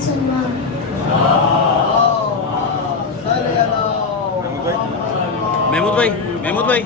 सलमान। महमूद भाई, महमूद भाई।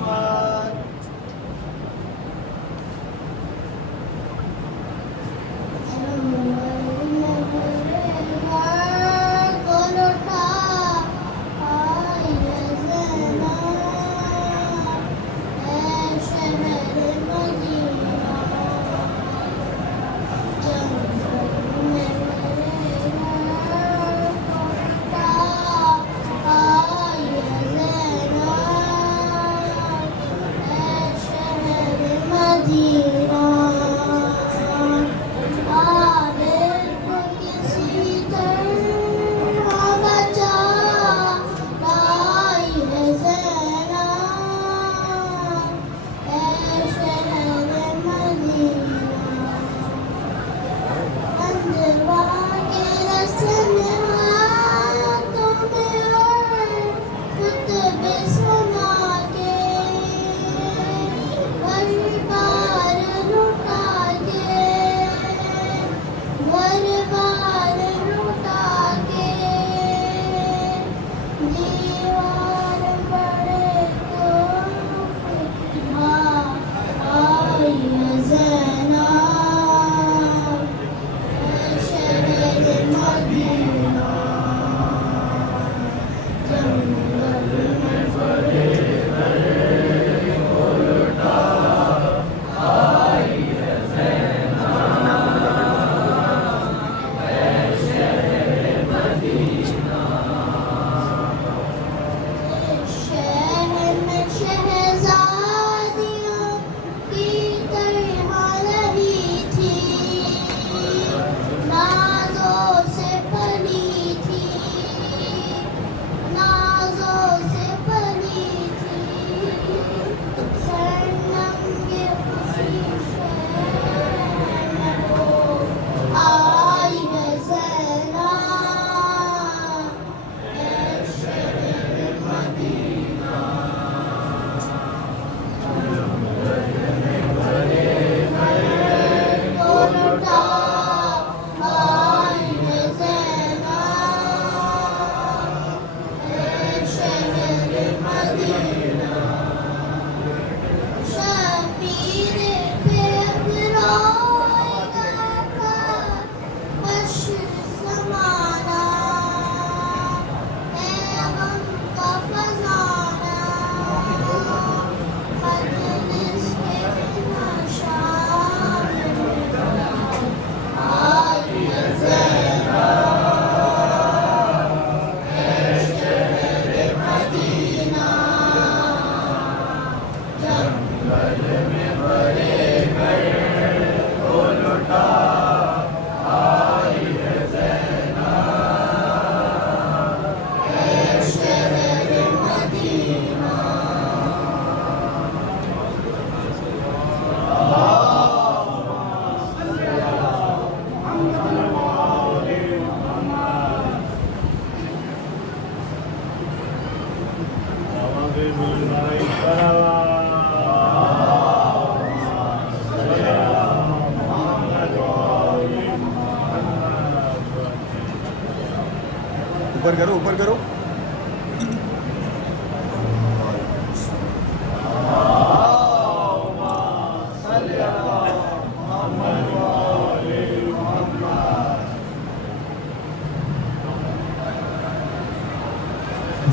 ऊपर करो, ऊपर करो।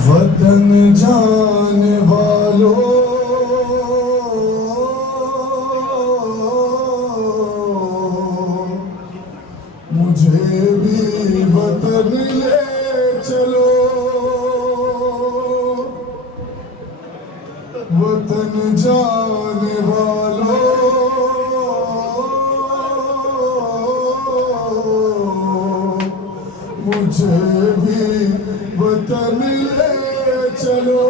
वतन जाने वालों, मुझे भी वतन ले चलो। वतन जाने वालों, मुझे भी वतन ले चलो।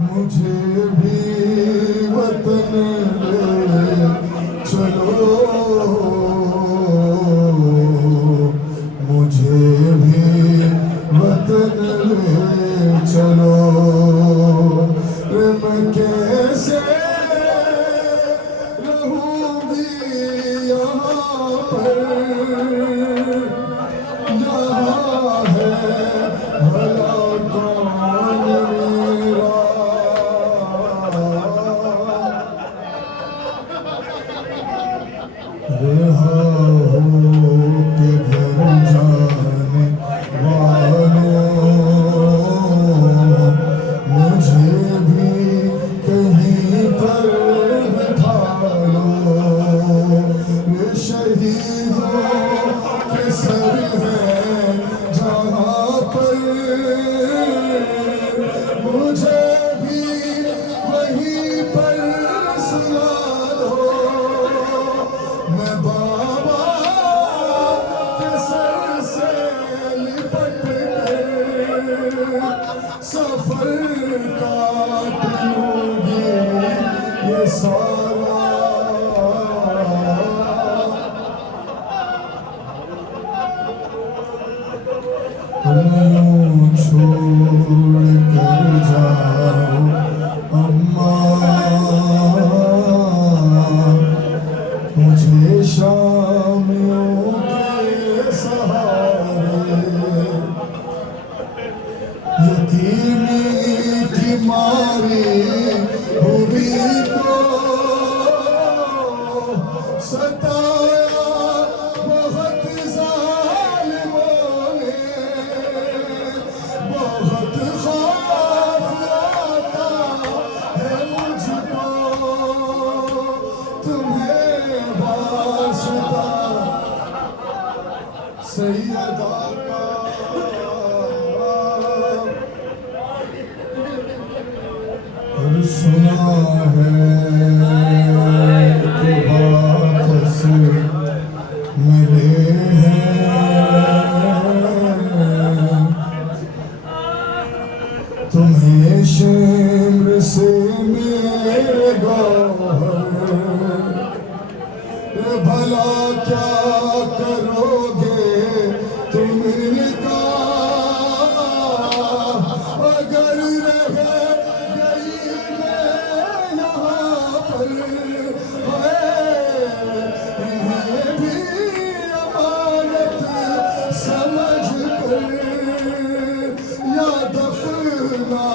मुझे भी वतन ले चलो। मुझे भी वतन ले चलो। मैं कैसे रहूंगी यहाँ पर यहाँ है भला कौन मेरा। रेहा हो के घर जाने वालों, मुझे भी कहीं पर बिठा लो। ये शहीदों के सर हैं जहाँ पर, मुझे भी वहीं पर सुला दो। मैं बाबा के सर से लिपट कर सफर काट लूंगी ये सारा। यूं छोड़ कर जाओ अम्मा, मुझे शामियों के सहारे। यतीमी की मारी हुई को सताया बहुत जालिमों ने। बहुत खौफ आता है मुझको तुम्हें वास्ता सैयदा का। और सुना है कि वापस मिले हैं, तुम्हें शेम्र से मेरे गौहर। भला क्या करोगे तुम इनका, अगर रह गई मैं यहाँ पर। इन्हें भी अमानत समझ कर या दफना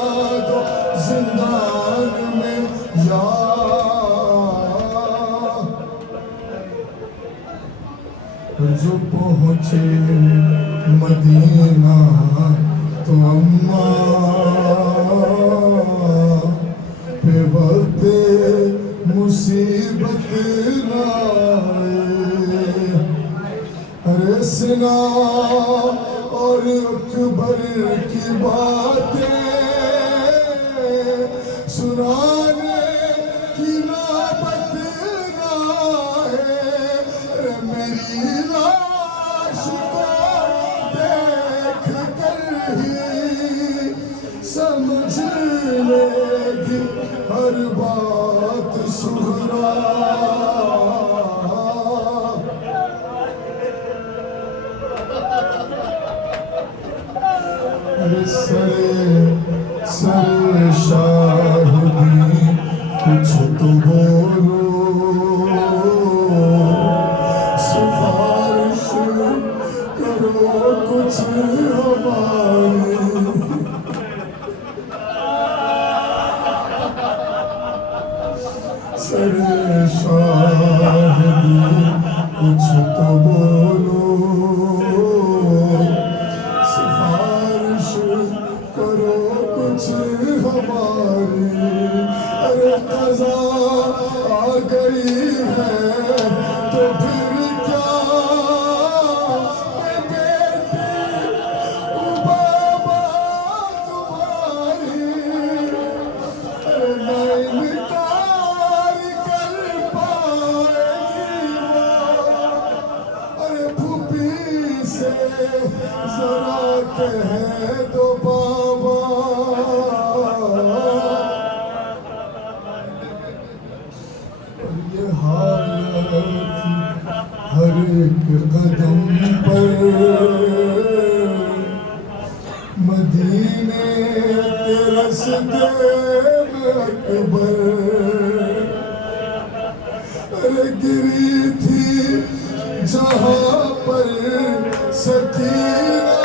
दो जिंदान में या। जो पहुँचे मदीना तो अम्मा पे वक्त मुसीबत ना आए। अरे सिना और अकबर की बातें सुनाने की नौबत ना है। मेरी लाश को देख कर ही समझ लेगी हर बात सुहरा। अरे सरे शाहिदी कुछ तो बोलो, सिफारिश करो कुछ हमारी। सरे शाहिदी कुछ तो बोलो, सिफारिश करो कुछ हमारी। अरे क़ज़ा आ गई है तो फिर क्या, मैं बेटी बाबा तुम्हारी। अरे नहीं इनकार कर पाएगी वो, अरे फूफी से जरा कह दो बाबा। और ये हालत हर एक कदम पर मदीने के रस्ते में अकबर। अरे गिरी थी जहाँ पर सकीना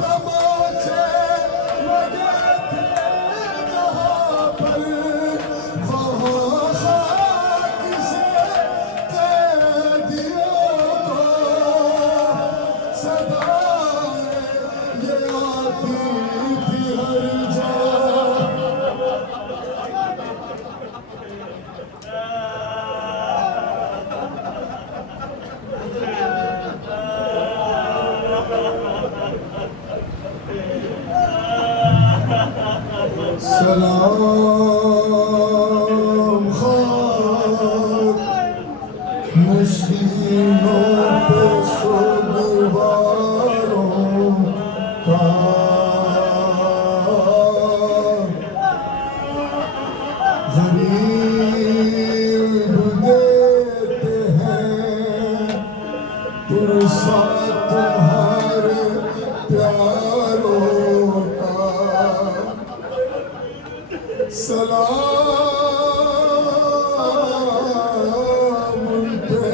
तमाचे लगे थे जहाँ पर वहाँ खाक से कैदियों को सदाएं ये आती थी हर जगह। सलाम खाक नशीनों पे सोगवारों का गरीब देते हैं पुरसा तुम्हारे प्यारों का। सलाम उन पे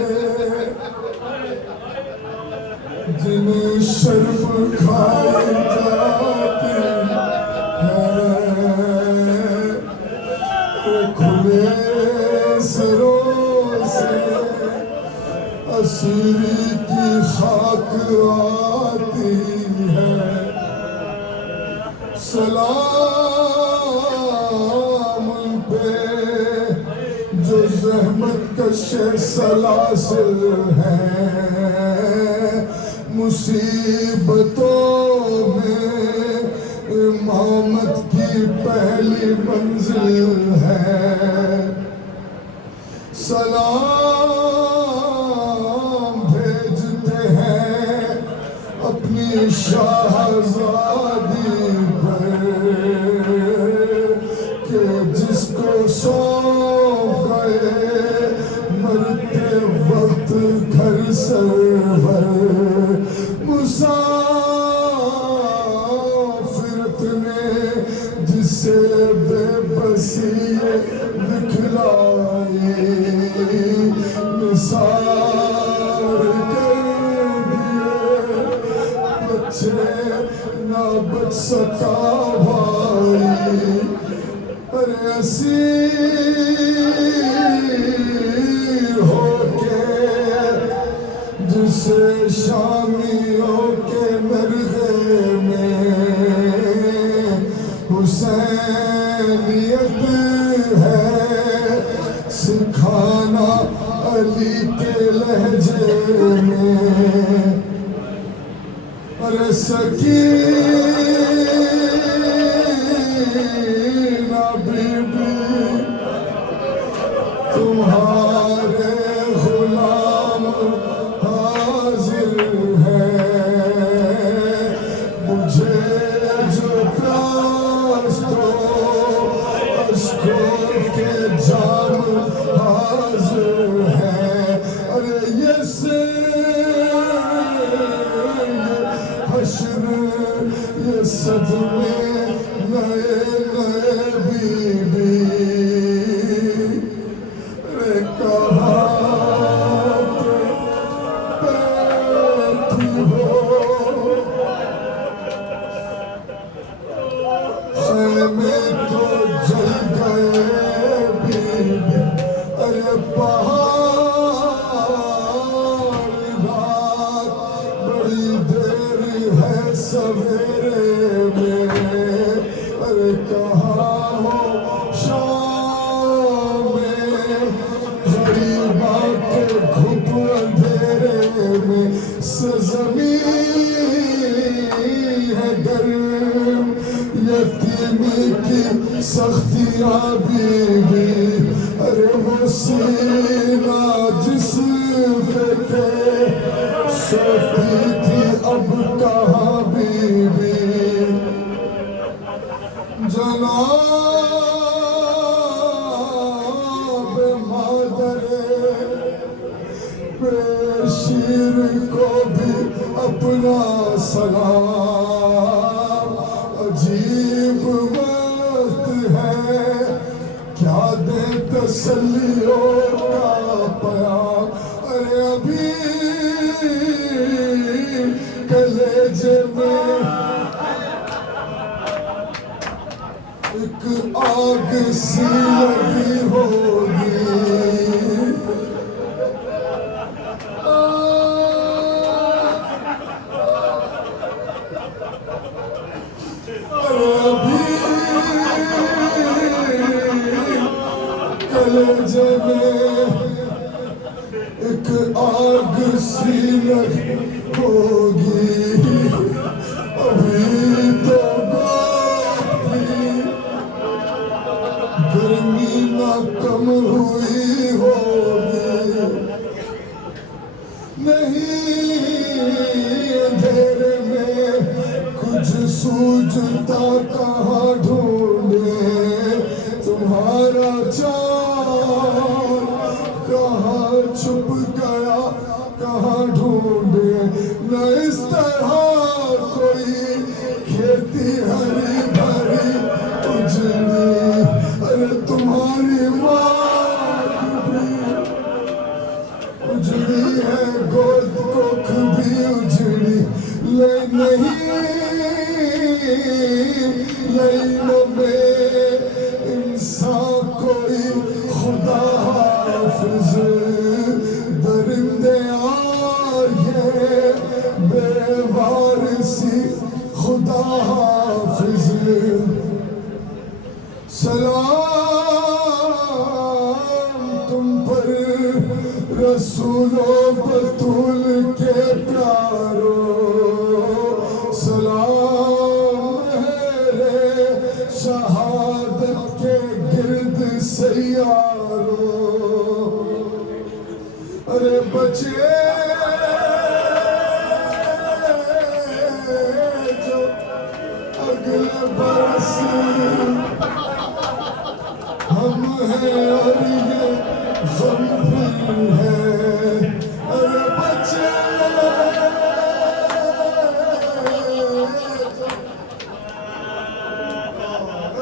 जिन्हें शर्म खाई जाती है खुले सरों से असीरी की खाक आती है। सलाम उन पे जो ज़हमत कश सलासिल हैं मुसीबतों में इमामत की पहली मंजिल है। सलाम भेजते हैं अपनी शाहज़ादी पर कि जिसको सौंप गए मरते वक्त घर सरवर। मुसाफिरत ने जिसे बेबसी दिखलाई निसार कर दिए बच्चे ना बच सका भाई। अरे असीर होके जिसे शामियों के मरग़े में हुसैनियत है सिखाना अली के लहजे में। अरे सकीना बीबी तुम्हारे गुलाम हाजिर है। मुझे जो प्यास दो अश्कों के जाम हाजिर है। अरे ये से हश्र ये सदमे नए नए बीबी। रे कहाँ बैठी हो खेमे तो जल गए बीबी। अरे पहाड़ रात बड़ी देर है सवेरे में। अरे कहाँ हो शाम में गरीबा के घुट अंधेरे में। ज़मीन है गर्म यतीमी की सख्तियाँ बीबी। अरे वो सीना जिस पे के सोती थी अब कहाँ बीबी। जनाब मादरे बेशीर को भी अपना सलाम। अजीब वक्त है क्या दे तसल्लियों का प्याम। आग सी लगी होगी। अभी कलेजे में एक आग सी लगी होगी। अभी तो गर्मी ना कम हुई होगी। नहीं अंधेरे में कुछ सूझता कहाँ ढूंढे तुम्हारा चाँद, कहाँ छुप गया कहाँ ढूंढे। न इस तरह कोई खेती हरी भरी उजड़ी, अरे तुम्हारी माँ भी उजड़ी है, गोद कोख भी उजड़ी। ले नहीं लाइनों में इंसान कोई खुदा हाफिज, दरिंदे आए बेवारसी खुदा हाफिज। सलाम तुम पर रसूलों बतूल के प्यारो, सलाम मेरे शहादत के गिर्द सैयारो। अरे बचे जो अगले बरस हम हैं और ये गम है। अरे बच्चे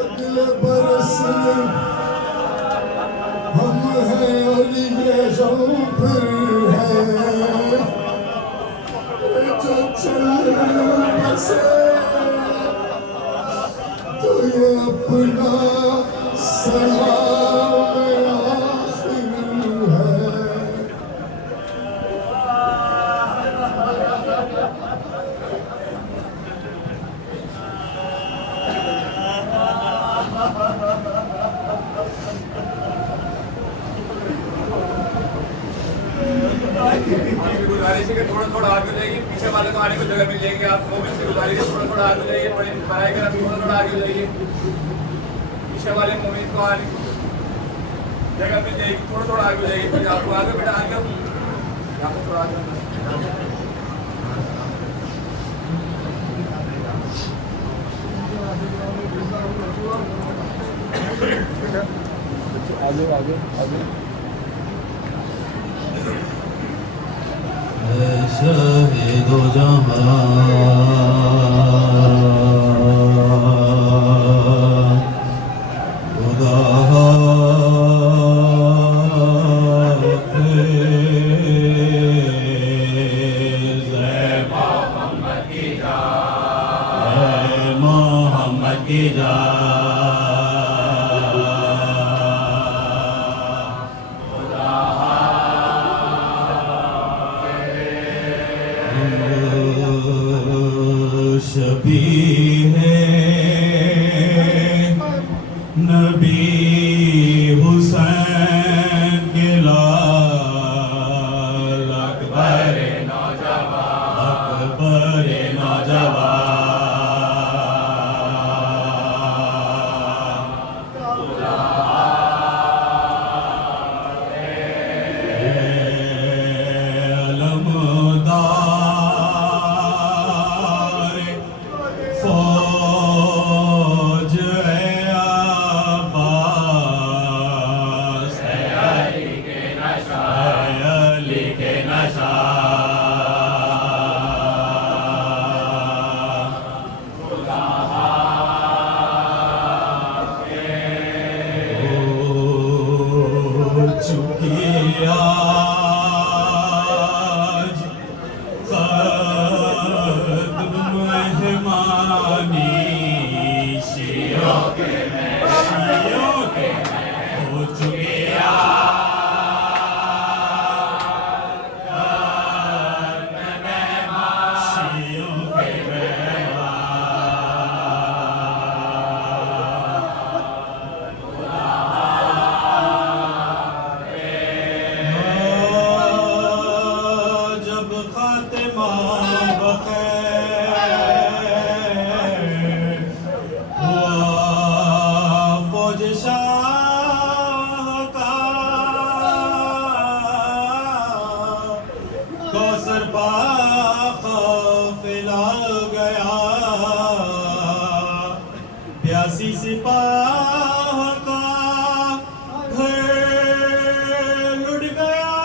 अगले बरस हम हैं और ये गम है। जो चल बसे तो ये अपना सलाम आखिर है। गुजारिश है कि थोड़ा थोड़ा आगे जाइए, पीछे वाले को आने को जगह मिल जाएगी। आप मोबाइल से गुजारिश है थोड़ा थोड़ा आगे जाइए, पढ़ाई कर थोड़ा थोड़ा आगे जाइए, पीछे वाले मोबाइल को आने को जगह मिल जाएगी। थोड़ा थोड़ा आगे जाइए, फिर आपको आगे बढ़ा आगे आपको थोड़ा आगे आगे आगे आगे। शाहिदो जहां खुदा हाफिज़। मोहम्मद की शबी सरपा काफिला गया, प्यासी सिपाह का घर लुट गया,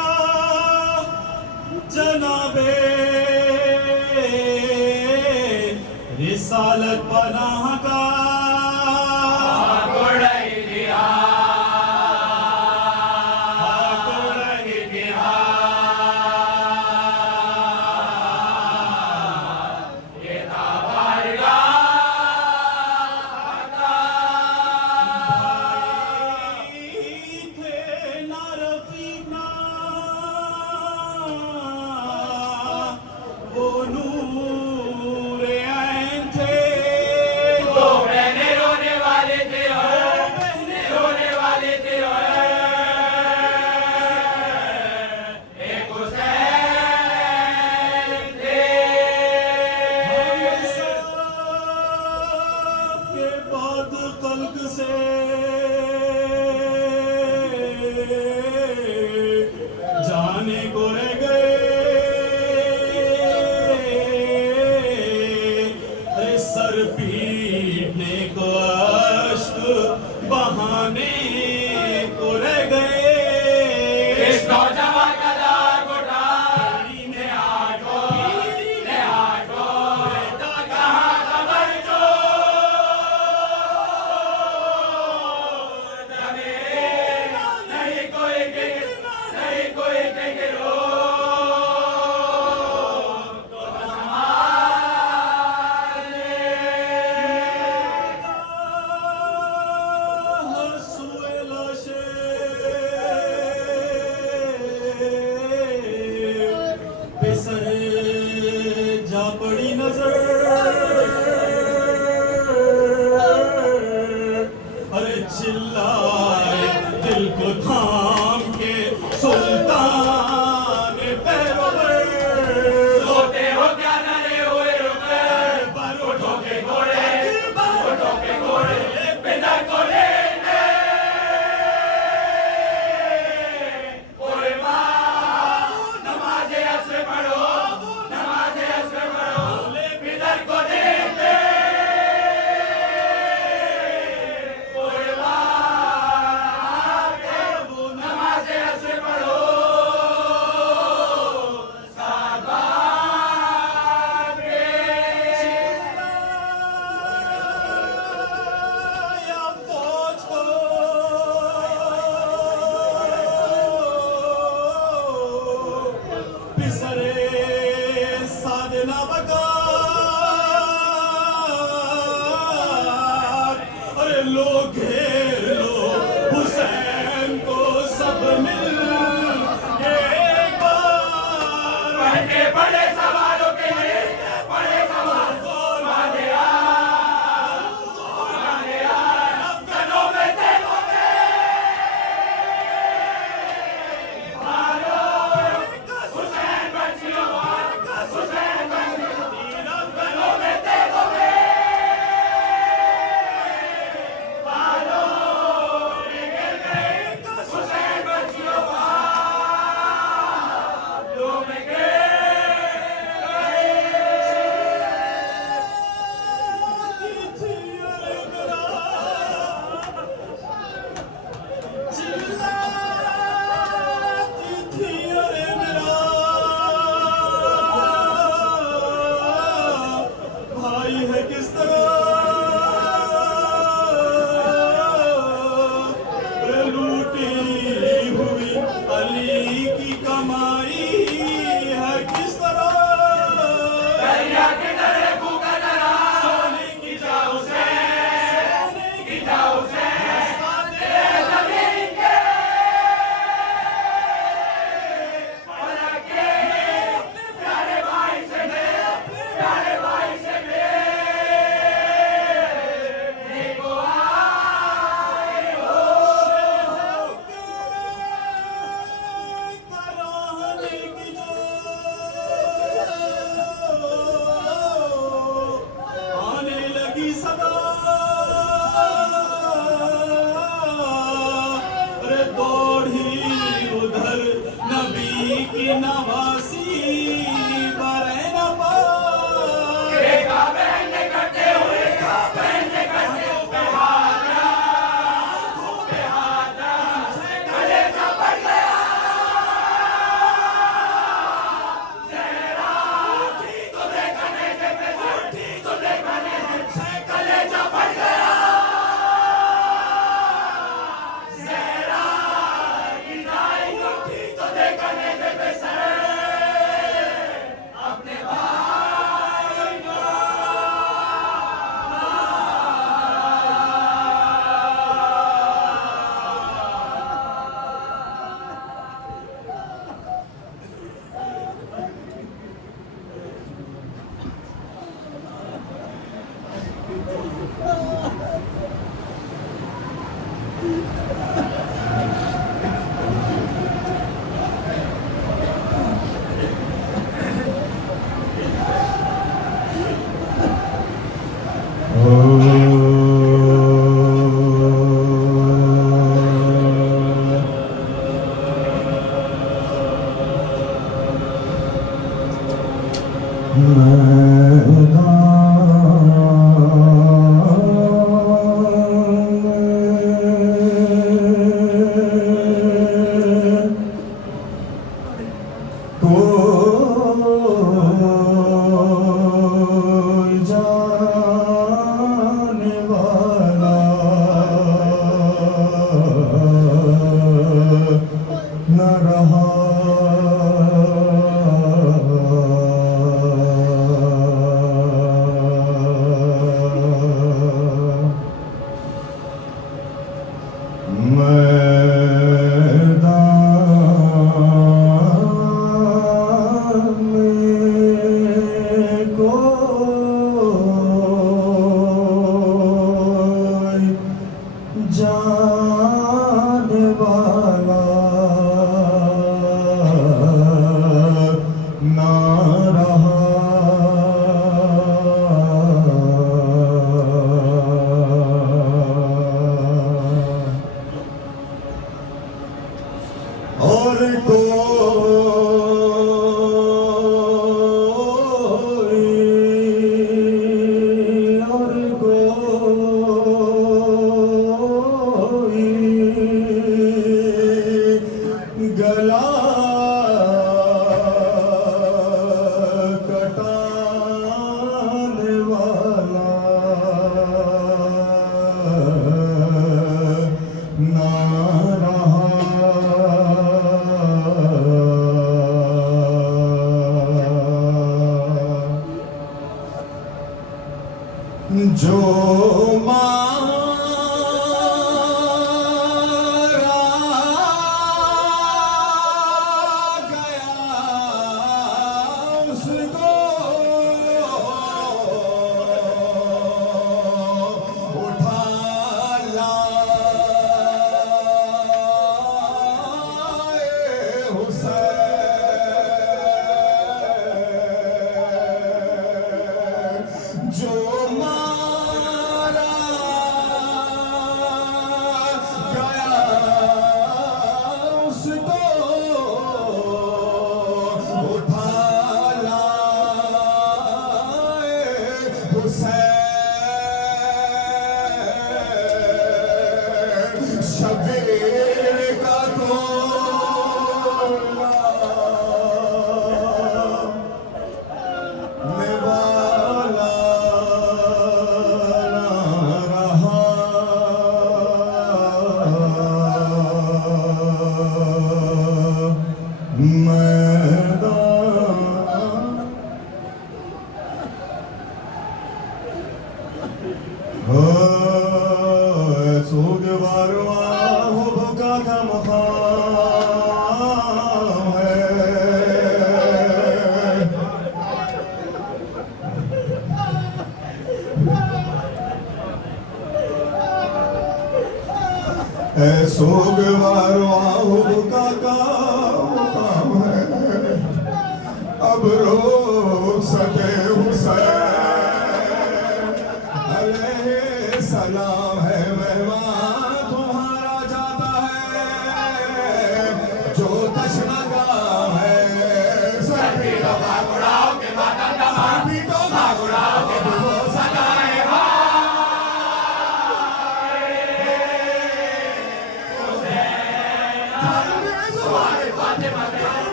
जनाबे रिसालत पनाह का वो नूर ऐन थे,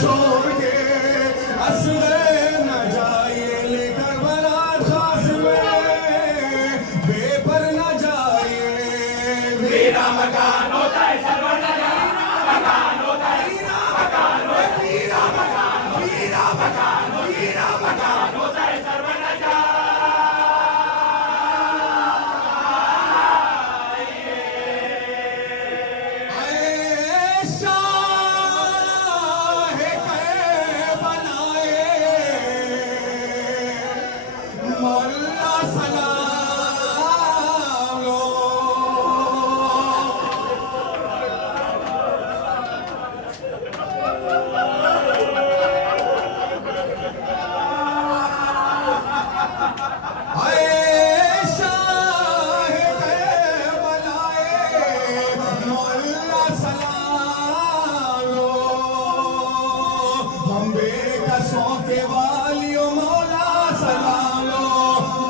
छोड़ के असगर न जाइए लेकर बारात खास में बेपर न जाइए मेरा मकान होता है सरवर न जाइए मकान होता है मकान मेरा मकान मेरा मकान मेरा मकान होता है सरवर न मोहल्ला सलाम लो मोहल्ला सलाम लो हम बेकसों के वालियों मौला सलाम लो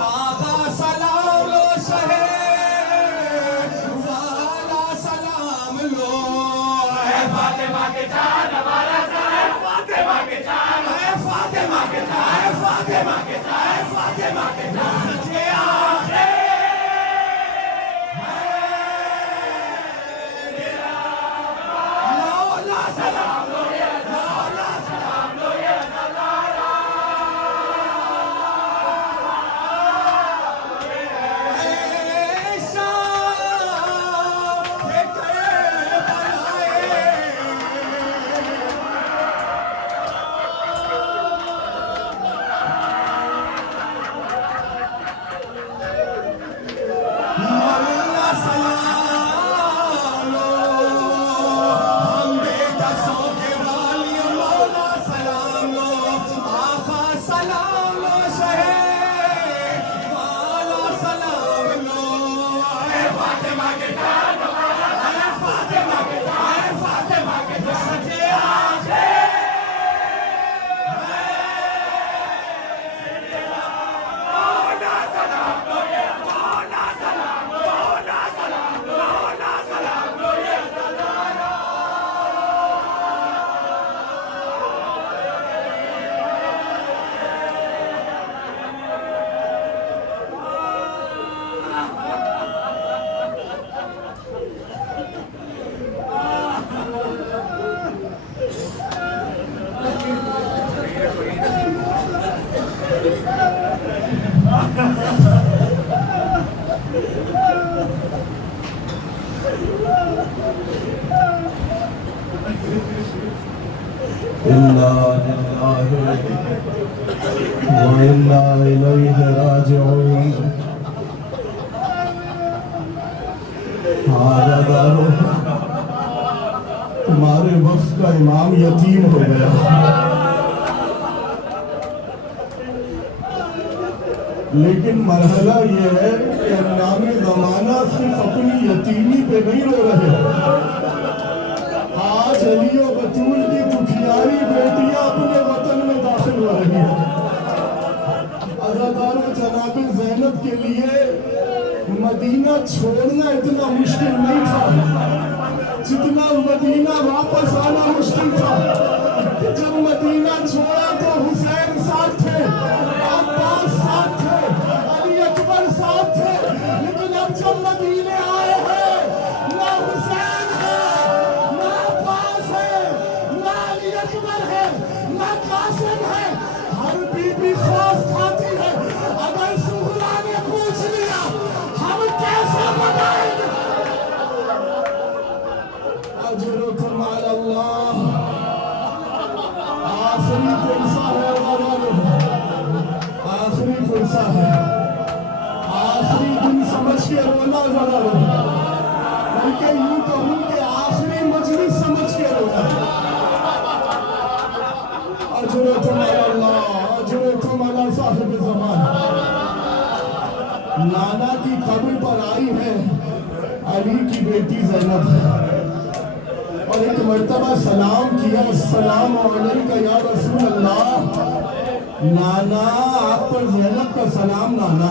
आका सलाम लो शहे वाला सलाम लो है फातिमा के जान हमारा है फातिमा के जान है फातिमा के जान है फातिमा के जान है फातिमा के जान सच्चे आखे मौला सलाम लो मौला सलाम लो ये नजारा ऐसा है मौला सलाम लो हम बेकसों के वालियों मौला सलाम लो आका सलाम लो शहे वाला सलाम लो है फातिमा के जान है फातिमा के जान है फातिमा के जान सच्चे आखे मौला सलाम लो ये मौला सलाम लो मौला सलाम लो मौला सलाम लो ये नजारा इन्ना लिल्लाहि व इन्ना इलैहि राजिऊन हाज़ा दारू तुम्हारे वक्त का इमाम यतीम हो गया लेकिन मरहला ये है कि नामी ज़माना सिर्फ अपनी यतीमी पे नहीं रो रहे आज अली और बतूल की दुखियारी बेटियां अपने वतन में दाखिल हो रही है अज़ादार जनाब ज़ैनब के लिए मदीना छोड़ना इतना मुश्किल नहीं था जितना मदीना वापस आना मुश्किल था जब मदीना छोड़ा तो हुसैन साथ थे अब्बास साथ थे अली अकबर साथ थे लेकिन अब जब मदीने आए हैं ना हुसैन है ना अब्बास है ना अली अकबर है ना कासिम है हर बीबी खौफ खाती है अगर सुहरा ने पूछ लिया हम कैसे बनाएंगे अजरुकुम अल्लाह आखिरी फुर्सा है आखिरी फुर्सा है आखिरी दिन समझ के रोना जरा रो बल्कि यूं कहूं कि आखिरी मजलिस समझ के रोना अजरुकुम अल्लाह अजरुकुम अला साहिब ज़मान नाना की कब्र पर आई है अली की बेटी ज़ैनब और एक मर्तबा सलाम किया अस्सलाम अलैका या रसूल अल्लाह नाना आप पर ज़ैनब का सलाम नाना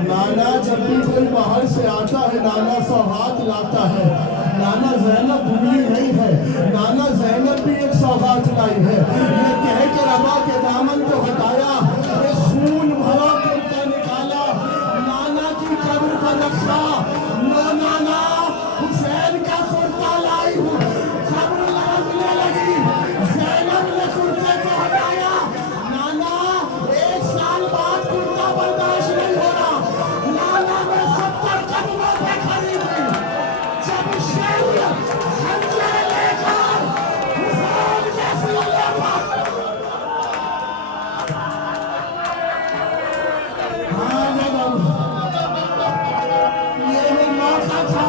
नाना जब भी कोई बाहर से आता है नाना सौगात लाता है। नाना ज़ैनब भूली नहीं है, नाना ज़ैनब भी एक सौगात लाई है। ये कह कर अबा के दामन को हटाया, एक खून भरा कुर्ता निकाला, नाना की कब्र पर रखा। नो नाना हुसैन का कुर्ता लाई हूँ, कब्र लगने लगी, ज़ैनब ने कुर्ते को हटाया। नाना 1 साल बाद कुर्ता बर्दाश्त नहीं हो रहा, नाना ने 70 कदमों पे खड़ी थी। जब शेर खंजर लेकर हुसैन के सीने पर, हाँ जनाब, ये वो मौका था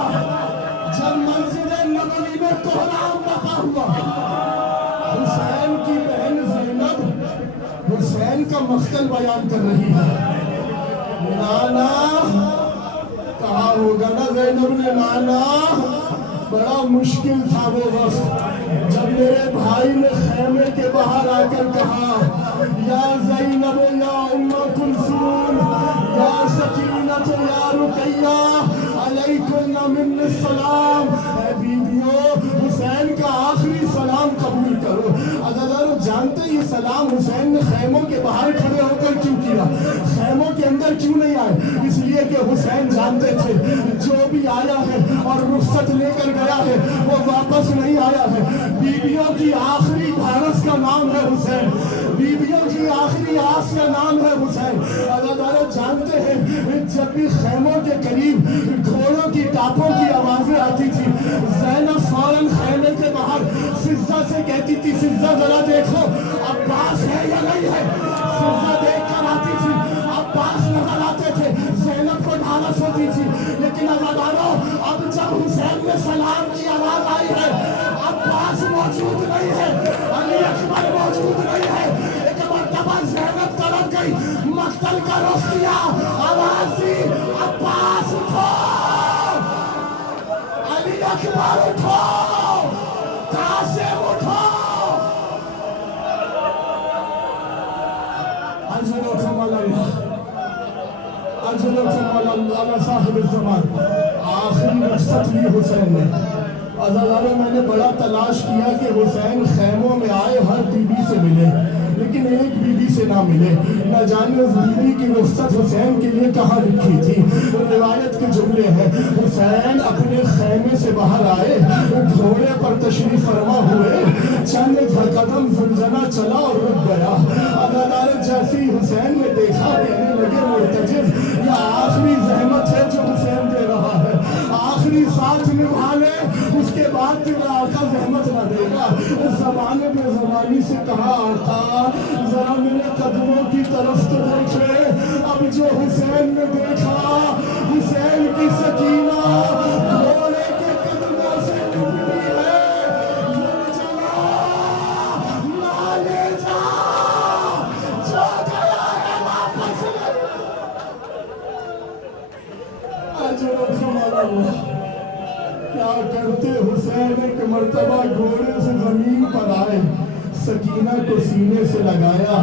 जब मस्जिद नबवी में कोहराम बता हुआ। हुसैन की बहन ज़ैनब हुसैन का मख्तल बयान कर रही है। नाना कहा होगा ना ज़ैनब ने, नाना बड़ा मुश्किल था वो वक्त जब मेरे भाई ने खेमे के बाहर आकर कहा, या ज़ैनब या उम्मा कुलसूम या सकीनत या रुकैया अलैकुन्ना मिन्नी सलाम। ऐ बीबियों, हुसैन का आखिरी सलाम कबूल करो। अज़ादारों, जानते ये सलाम हुसैन ने खैमों के बाहर खड़े होकर क्यों किया, खैमों के अंदर क्यों नहीं आए? इसलिए कि हुसैन जानते थे जो भी आया है और रुखसत लेकर गया है वो वापस नहीं आया है। बीबियों की आखिरी भारस का नाम है हुसैन, बीबियों की आखिरी आस का नाम है हुसैन। अज़ादारों, जानते हैं जब भी खैमों के करीब घोड़ों की टापों की आवाजें आती थी, ज़ैनब फौरन खैमे के बाहर फिज़्ज़ा से कहती थी, फिज़्ज़ा जरा देखो अब्बास है या नहीं है। फिज़्ज़ा देख कर आती थी, अब्बास नजर आते थे, ज़ैनब को ढालस होती थी। लेकिन अज़ादारों, अब जब हुसैन में सलाम की आवाज आई है, अब्बास मौजूद नहीं है, अली अकबर मौजूद नहीं है। एक मर्तबा ज़ैनब तरफ गई, मख्तल का रुख किया, आवाज दी, अब्बास उठो, अली अकबर उठो, कासिम उठो। आखिरी रुखसत ली हुसैन ने। अज़ादारों, मैंने बड़ा तलाश किया कि हुसैन खैमों में आए, हर बीबी से मिले, लेकिन एक बीबी से ना मिले। न जाने उस बीबी की रुखसत हुसैन के लिए कहाँ लिखी थी। रिवायत के जुमले हैं, हुसैन अपने खैमे से बाहर आए, घोड़े पर तशरीफ फरमा हुए, चंद कदम ज़ुलझना चला और रुक गया। अज़ादारों, जैसे ही हुसैन ने देखा, कहने लगे मुर्तजिज़, यह आखिरी ज़हमत है जो हुसैन दे रहा है, आखिरी साथ निभा ले, उसके बाद तेरा आका ज़हमत न देगा। उस ज़माने में ज़मानी से कहा, आका जरा मेरे कदमों की तरफ तो देखे। अब जो हुसैन ने देखा, हुसैन की सकीना घोड़े के कदमों से निकली है। ये चला ना ले जा, जो गया है वापस ले। अजर हमारा क्या करते हुसैन, एक मर्तबा घोड़े से जमीन पर आए, सकीना को सीने से लगाया,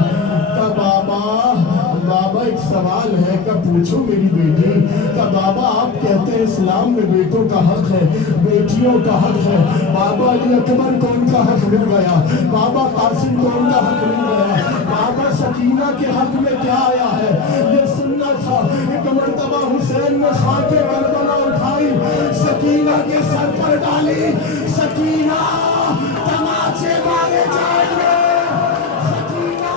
का बाबा एक सवाल है, का पूछो मेरी बेटी। का बाबा आप कहते हैं इस्लाम में बेटों का हक है, बेटियों का हक है। बाबा अली अकबर को उनका हक मिल गया, बाबा कासिम को उनका हक मिल गया, बाबा सकीना के हक में क्या आया है ये सुनना था। एक मर्तबा हुसैन ने खाके करबला उठाई, सकीना के सर पर डाली, सकीना तमाचे मारे जाएंगे, सकीना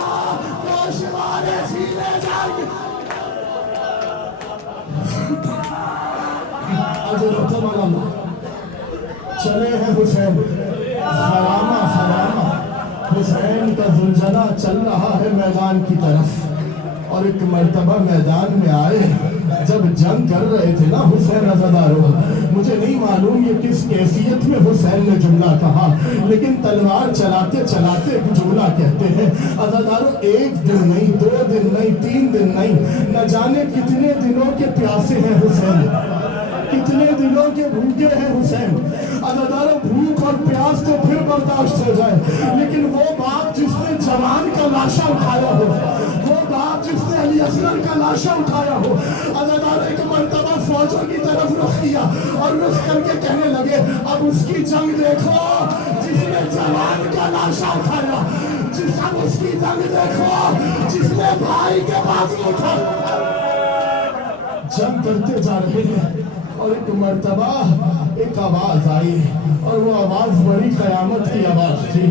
गोशवारे सीने जाएंगे। चले हैं हुसैन, हरामा हरामा हुसैन का जुलझना चल रहा है मैदान की तरफ। और एक मर्तबा मैदान में आए, जब जंग कर रहे थे ना हुसैन अज़ादारों, मुझे नहीं मालूम ये किस कैफियत में हुसैन ने जुमला कहा, लेकिन तलवार चलाते चलाते एक जुमला कहते हैं अज़ादारों, 1 दिन नहीं, 2 दिन नहीं, 3 दिन नहीं, न जाने कितने दिनों के प्यासे हैं हुसैन, कितने दिनों के भूखे हैं हुसैन। अज़ादारों, भूख और प्यास तो फिर बर्दाश्त हो जाए, लेकिन वो बाप जिसने जवान का लाशा उठाया हो, वो बाप जिसने अली असगर का लाशा उठाया हो। अदादार एक मर्तबा फौजों की तरफ रुख किया और रुख करके कहने लगे, अब उसकी जंग देखो जिसने जवान का लाशा उठाया, अब उसकी जंग देखो जिसने भाई के बाजू उठाया। जंग करते जा रहे हैं और एक मर्तबा एक आवाज आई और वो आवाज बड़ी कयामत की आवाज थी।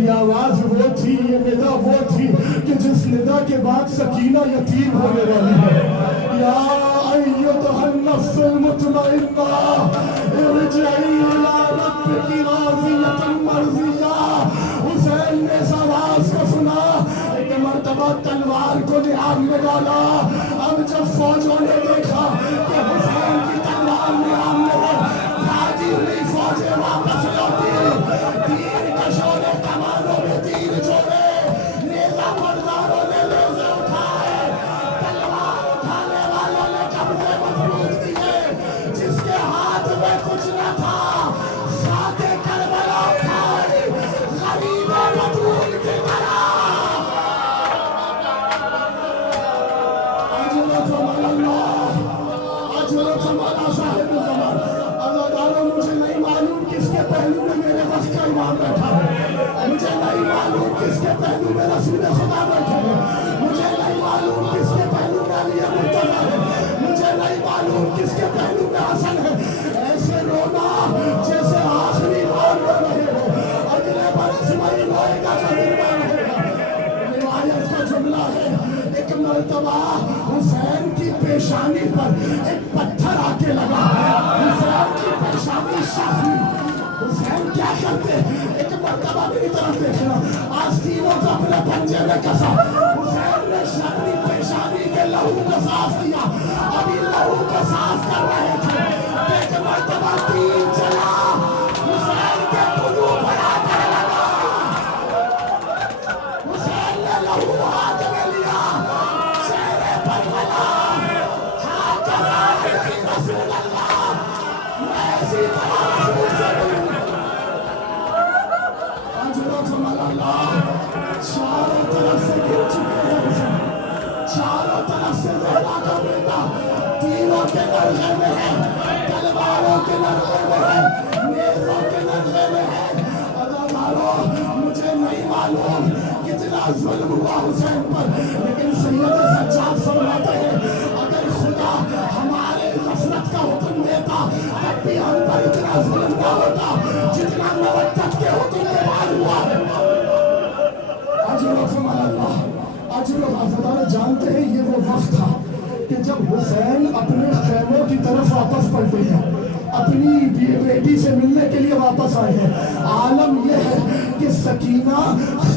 ये आवाज वो थी, ये निदा वो थी कि जिस निदा के बाद सकीना यतीम होने वाली है। या अय्युहन नफ्सुल मुतमइन्ना इरजिई इला रब्बिकी राज़ियतन मर्ज़िया। हुसैन ने इस आवाज को सुना, एक मर्तबा तलवार को निहार में डाला। अब जब फौजों ने देखा कि हुसैन की तलवार निहार में है, भागी हुई फौजें वापस लौटी। तीर कशों ने कमानों में तीर छोड़े, नेज़ा बरदारों ने नेज़े उठाए, तलवार उठाने वालों ने कब्जे मजबूत किए। जिसके हाथ में कुछ न था खाके करबला उठाए, गरीबे बतूल की तरह। मुझे नहीं मालूम किसके पहलू में मेरे वक्त का इमाम बैठा है। मुझे नहीं मालूम किसके पहलू में रसूल खुदा बैठे हैं। मुझे नहीं मालूम किसके पहलू में अली मुर्तज़ा है। मुझे नहीं मालूम किसके पहलू में हसन है। ऐसे रोना जैसे आखिरी बार रो रहे हो, अगले बरस वही रोएगा जो जिंदा रहेगा। रिवायत का जुमला है, एक मर्तबा हुसैन की पेशानी पर एक पत्थर आके लगा। हुसैन की पेशानी शाही। हुसैन क्या करते, एक मर्तबा मेरी तरफ देखना, आस्तीनों को अपने पंजे में कसा। हुसैन ने अपनी पेशानी के लहू को साफ किया। अभी लहू को साफ कर रहे थे, एक मर्तबा तीर चला, हुसैन के कुलू पर आकर लगा। हुसैन ने लहू हाथ में लिया, चेहरे पर लगा, हाथ कसा, रसूल अल्लाह, मैं इसी तरह रसूल से मिलूं। चारों तरफ से गिर चुके हैं हुसैन, चारों तरफ से ज़हरा का बेटा तीरों के नरगे में है, तलवारों के नरगे में है, नेज़ों के नरगे में है। अदादारों, मुझे नहीं मालूम कितना जुल्म हुआ हुसैन पर, लेकिन सैयद सज्जाद फरमाते हैं, अगर खुदा हमारे नफरत का हुक्म देता तब भी हम पर इतना जुल्म ना होता जितना मवक्कत के हुक्म के बाद हुआ है। आज लोग आज़ादार जानते हैं ये वो वक्त था कि जब हुसैन अपने खैमों की तरफ वापस पलटे हैं, अपनी बेटी से मिलने के लिए वापस आए हैं। आलम यह है कि सकीना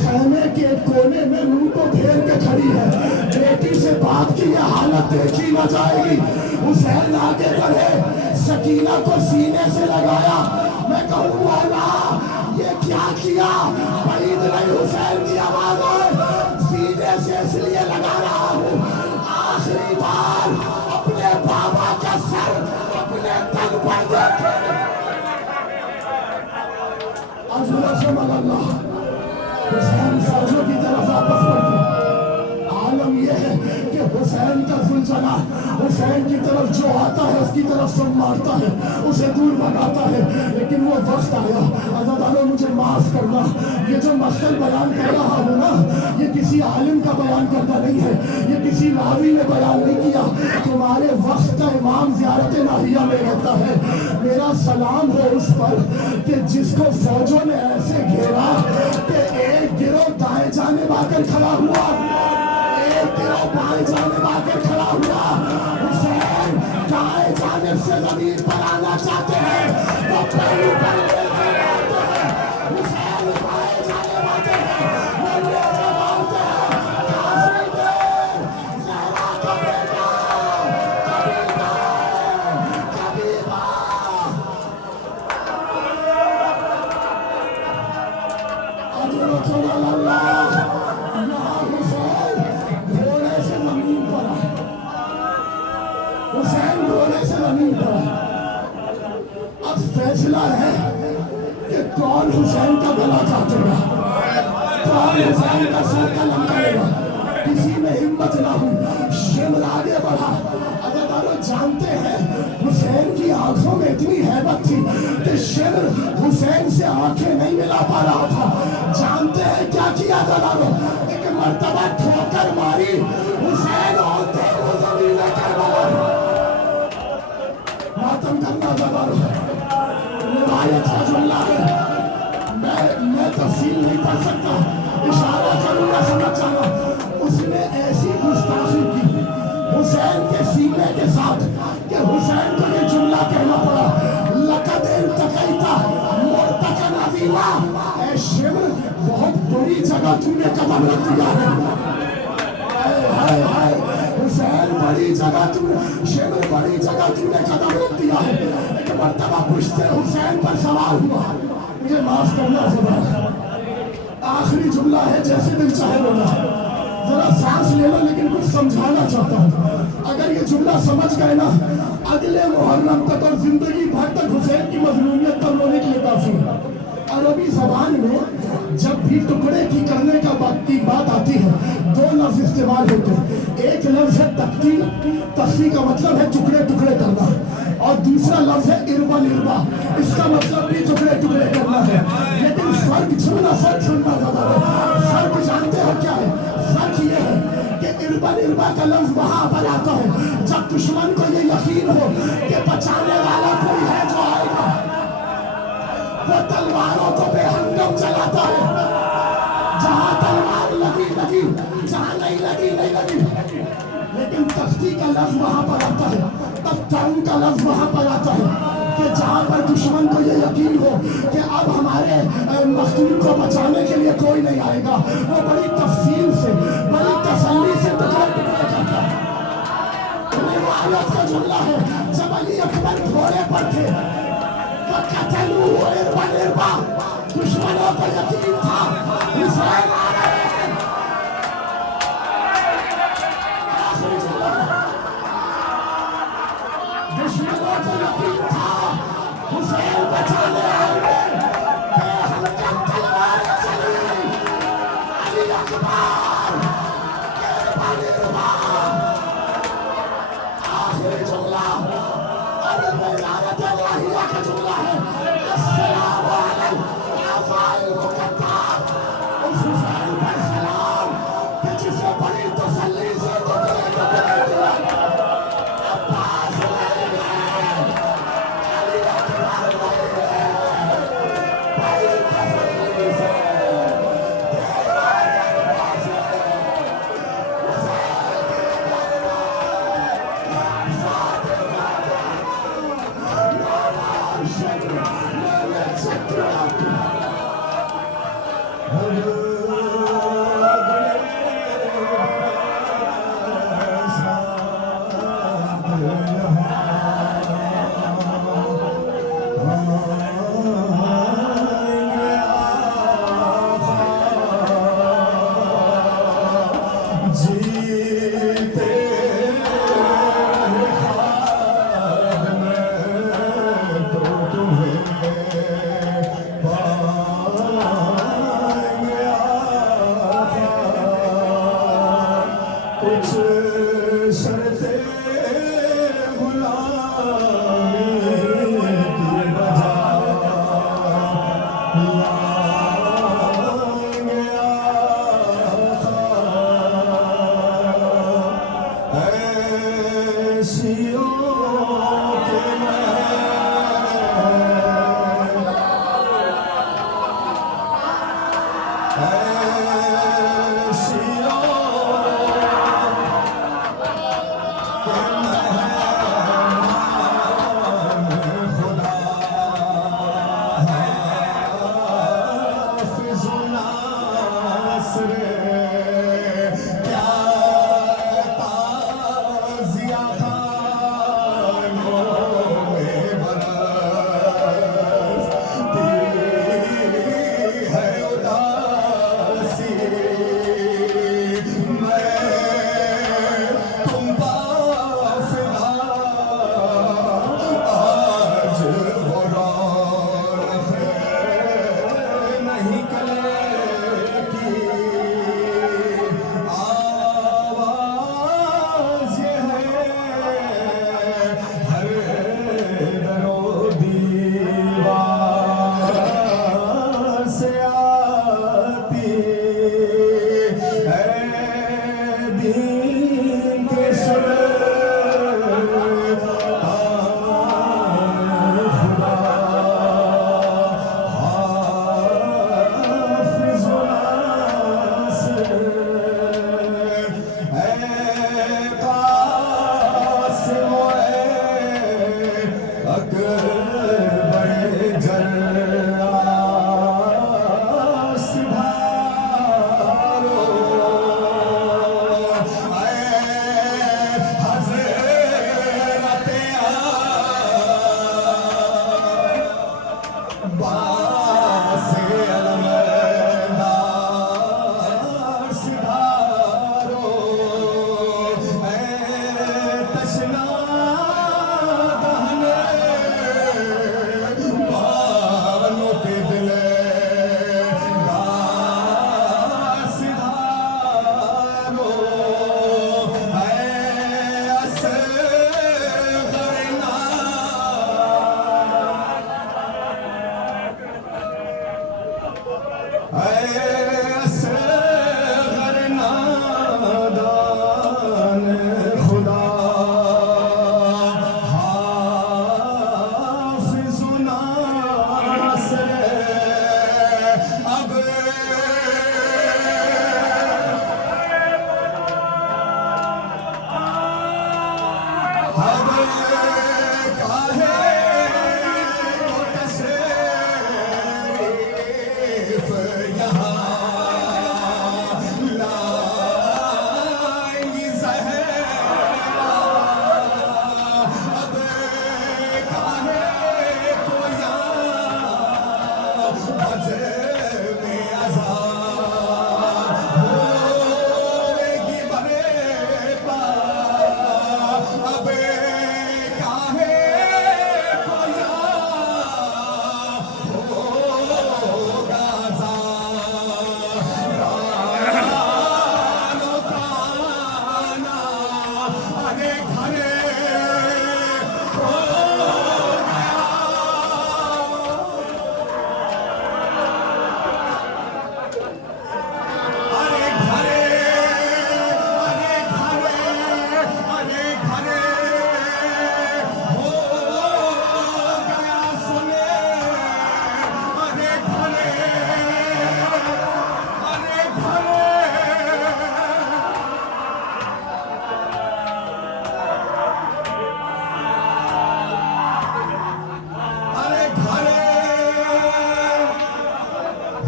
खैमे के कोने में मुंह को फेर के खड़ी है। बेटी से बात की यह हालत देखी न जाएगी। हुसैन आगे बढ़े, सकीना को सीने से लगाया। मैं कहूँ मौला ये क्या किया? बईद नहीं हुसैन की आवाज है, सीने से इसलिए लगा रहा हूँ, आखिरी बार अपने बाबा का सर अपने तन पर देखे। हुसैन फौजों की तरफ वापस पलटे। आलम यह है कि हुसैन का जुल्जना हुसैन की तरफ जो आता है उसकी तरफ सब मारता है, उसे दूर भगाता है। लेकिन वो वक्त आया, अज़ादारों मुझे माफ करना, ये जो मसल बयान कर रहा हूँ ना, ये किसी आलिम का बयान करना नहीं है, ये किसी रावी ने बयान नहीं किया। तुम्हारे वक्त का इमाम ज़ियारत नाहिया में रहता है। मेरा सलाम हो उस पर कि जिसको फौजों ने ऐसे घेरा कि एक गिरोह दाएं जाने आकर खड़ा हुआ, एक गिरोह बाएं जाने आकर खड़ा हुआ। हुसैन दाएं जानिब से जमीन पर आना चाहते हैं तो पहलू पर लेके मारते हैं। हुसैन बाएं जाने वाले हैं, वो लेके मारते हैं। काफी देर ज़हरा का बेटा कभी दाएं कभी बाएं। अल्लाह यहाँ हुसैन घोड़े से जमीन पर आए। हुसैन घोड़े से जमीन पर आए। अब फैसला है कि कौन हुसैन का गला काटेगा, कौन हुसैन का सर कलम करेगा, किसी में हिम्मत ना हुई, शिमर आगे बढ़ा। अदादारो जानते हैं हुसैन की आंखों में इतनी हैबत थी कि शिमर हुसैन से आंखें नहीं मिला पा रहा था। जानते हैं क्या किया अदादारो? एक मर्तबा ठोकर मारी, हुसैन और थे वो जमीन करबला। मातम करना अदादारो, रिवायत का जुमला है, मैं तफसील नहीं पढ़ सकता, इशारा करूंगा समझ जाना। उसने ऐसी गुस्ताखी की हुसैन के सीने के साथ कि हुसैन को ये जुमला कहना पड़ा, लक़द इल्तक़ैता मुर्तकन अज़ीमा। ऐ शिमर, बहुत बड़ी जगह तूने कदम रख दिया है। हाय हाय हुसैन, बड़ी जगह तूने, शिमर बड़ी जगह तूने कदम रख दिया है। एक मर्तबा पुश्ते हुसैन पर सवार हुआ, मुझे माफ करना खुदा, आखिरी जुमला है, जैसे दिल चाहे बोला, जरा सांस ले लो, लेकिन कुछ समझाना चाहता हूँ। अगर ये जुमला समझ गए ना, अगले मुहर्रम तक और जिंदगी भर तक हुसैन की मजलूमियत पर रोने के लिए काफी है। अरबी जबान में जब भी टुकड़े की करने का बात आती है, दो लफ्ज इस्तेमाल होते हैं। एक लफ्ज है तकतीर, तकसीर का मतलब है टुकड़े टुकड़े करना, और दूसरा लफ्ज है इरबा निर्बा, इसका मतलब भी टुकड़े टुकड़े करना है। लेकिन फर्क सुनना, फर्क सुनना ज्यादा है। फर्क जानते हो क्या है? फर्क ये है कि इरबा निर्बा का लफ्ज वहां पर आता है जब दुश्मन को ये यकीन हो कि बचाने वाला कोई है जो आएगा। वो तलवारों को बेहंगम चलाता है, जहां तलवार लगी लगी, जहां नहीं लगी नहीं लगी। लेकिन तख्ती का लफ्ज वहां पर आता है, तब तंग का लफ्ज वहां पर आता है कि जहां पर दुश्मन को ये यकीन हो कि अब हमारे मखदूम को बचाने के लिए कोई नहीं आएगा। वो बड़ी तफसील से, बड़ी तसल्ली से टुकड़े टुकड़े करता है। रिवायत का जुमला है, जब अली अकबर घोड़े पर थे तो कतलू इरबा निर्बा, दुश्मनों को यकीन था हुसैन आ रहे हैं। आखिरी जुमला, दुश्मनों को यकीन था हुसैन बचाने आएंगे। बेहंगम तलवारें चली, अली अकबर इरबा निर्बा। आखिरी जुमला अरे वज़ारत इलाहिया का जुमला है, अस्सलामु अलैकुम अफ़ाइल मुक़द्दर, उस हुसैन पर सलाम कि जिसे बड़ी तसल्ली से टुकड़े टुकड़े किया। अब्बास नहीं है, अली अकबर नहीं है, बड़ी तसल्ली से तेरा जज्बा से हुसैन की सिधारो ऐ तशना दहने बालों के दिले सिधारो ऐ असगरना नादान खुदा हाफिज़ नासिर अब काहे को तशरीफ़ यहाँ लाएंगी ज़हरा अब काहे को यहाँ बज़्म अज़ा होएगी बरेपा अब काहे को यहाँ होगा ज़ा रानो ताना अरे घरे हो अरे घरे अरे घरे अरे घरे हो गया सुने अरे घरे अरे घरे अरे घरे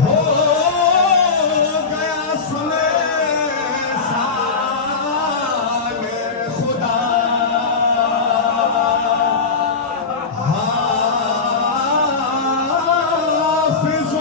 हो गया सुने साले खुदा हाफिज़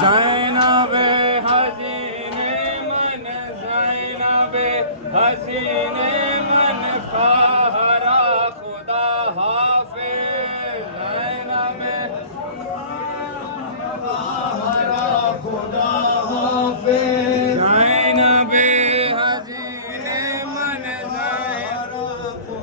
ज़ैनबे हसीने मन ज़ैनबे हसीने मन क़ाहरा खुदा हाफ़िज़ ज़ैनबे क़ाहरा खुदा हाफ़िज़ ज़ैनबे हसीने मन ज़ैनबे खुदा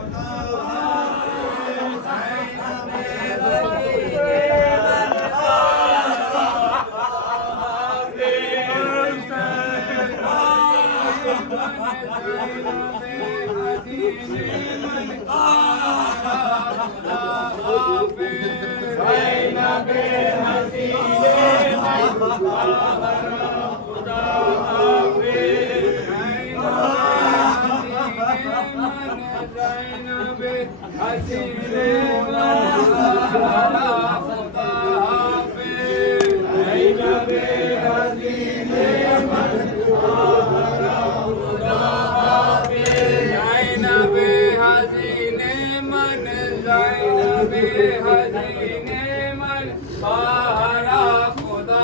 हाफ़िज़ हसीने मन क़ाहरा खुदा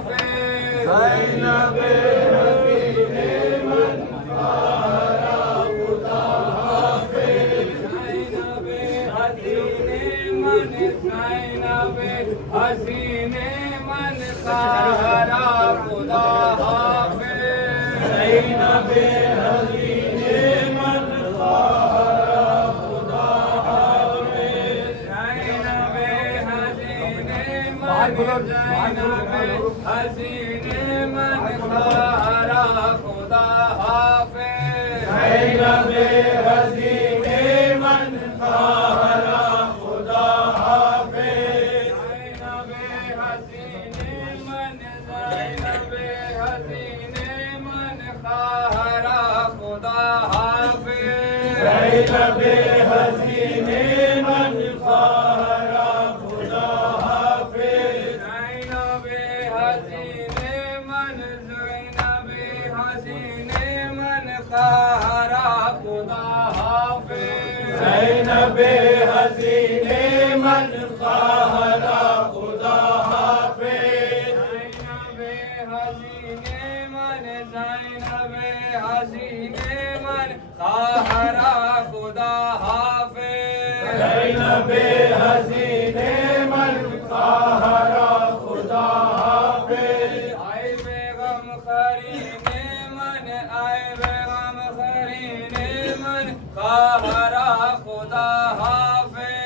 हाफ़िज़ ज़ैनबे हसीने मन क़ाहरा खुदा हाफ़िज़ ज़ैनबे हसीने मन ज़ैनबे हसीने मन क़ाहरा खुदा हाफ़िज़ ज़ैनबे हसीने मन क़ाहरा खुदा हाफ़िज़ ज़ैनबे हसीने मन ज़ैनबे हसीने मन क़ाहरा खुदा हाफ़िज़ ज़ैनबे हसीने मन क़ाहरा खुदा हाफ़िज़ ज़ैनबे हसीने मन ज़ैनबे हसीने मन क़ाहरा खुदा ज़ैनबे हसीने मन क़ाहरा खुदा हाफ़िज़। ज़ैनबे हसीने मन, ज़ैनबे हसीने मन क़ाहरा खुदा हाफ़िज़। ज़ैनबे हसीने मन क़ाहरा खुदा हाफ़िज़। आए बेगम करीने मन, आए बेगम करीने मन क़ाहरा खुदा हाफ़िज़।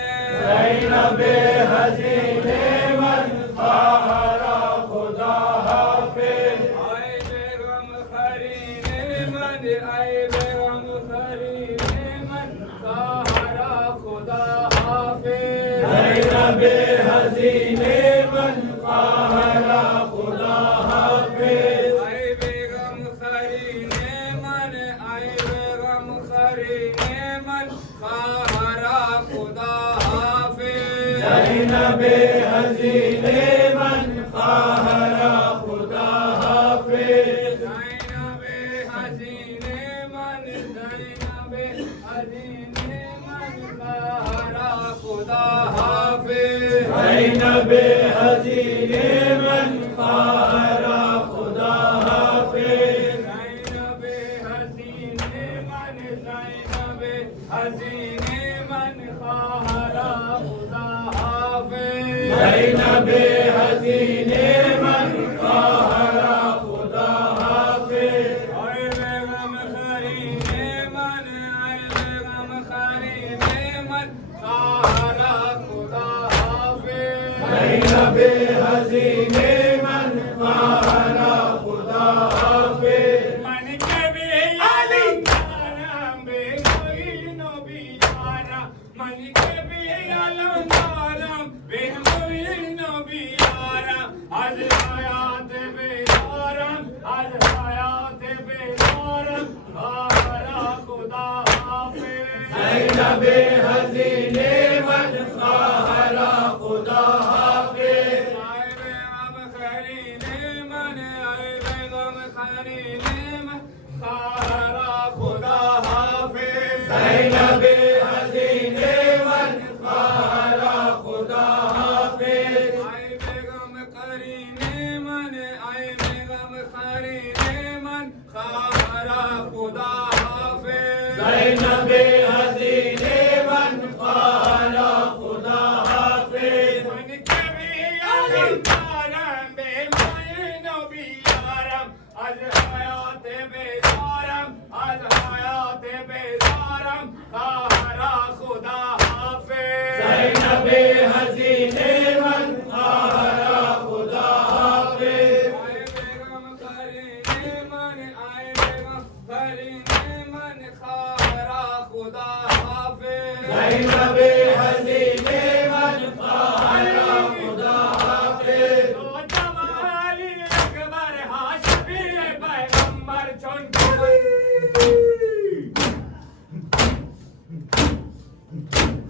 ज़ैनबे हसीने मन क़ाहरा खुदा हाफ़िज़। आए बेगम करीने मन, आए बेगम करीने मन क़ाहरा खुदा हाफ़िज़। ज़ैनबे हसीने मन क़ाहरा खुदा हाफ़िज़। आए बेगम करीने मन, आए बेगम करीने मन क़ाहरा खुदा हाफ़िज़। ज़ैनबे हसीने मन क़ाहरा खुदा हाफ़िज़। ज़ैनबे हसीने मन, ज़ैनबे हसीने मन क़ाहरा खुदा हाफ़िज़। ज़ैनबे हसीने मन क़ाहरा खुदा हाफ़िज़। ज़ैनबे हसीने मन, ज़ैनबे हसीने मन क़ाहरा खुदा हाफ़िज़। ज़ैनबे हसीने मन क़ाहरा खुदा हाफ़िज़। आए बेगम करीने मन, आए बेगम करीने मन क़ाहरा खुदा हाफ़िज़। ज़ैनबे हसीने मन क़ाहरा खुदा हाफ़िज़। मन के भी अलंकारम बेमोइनो बियारा, मन के भी अलंकारम बेमोइनो बियारा। आज हयात बेदारम, आज हयात बेदारम क़ाहरा खुदा हाफ़िज़। ज़ैनबे हसीने मन क़ाहरा खुदा हाफ़िज़। आए बेगम करीने मन, आए बेगम करीने मन क़ाहरा खुदा हाफ़िज़। ज़ैनबे हसीने मन क़ाहरा खुदा हाफ़िज़। आए बेगम करीने मन, आए बेगम करीने मन क़ाहरा खुदा हाफ़िज़। ज़ैनबे हसीने मन क़ाहरा खुदा हाफ़िज़। मन के भी अलंकारम बेमोइनो बियारम, आज हयात बेदारम, आज हयात बेदारम क़ाहरा खुदा हाफ़िज़। ज़ैनबे हसीने मन क़ाहरा खुदा हाफ़िज़। आए बेगम करीने मन, आए बेगम करीने मन क़ाहरा खुदा हाफ़िज़। ज़ैनबे हसीने मन क़ाहरा खुदा हाफ़िज़। तो जमाली अकबर हाशमी पैगंबर चुन के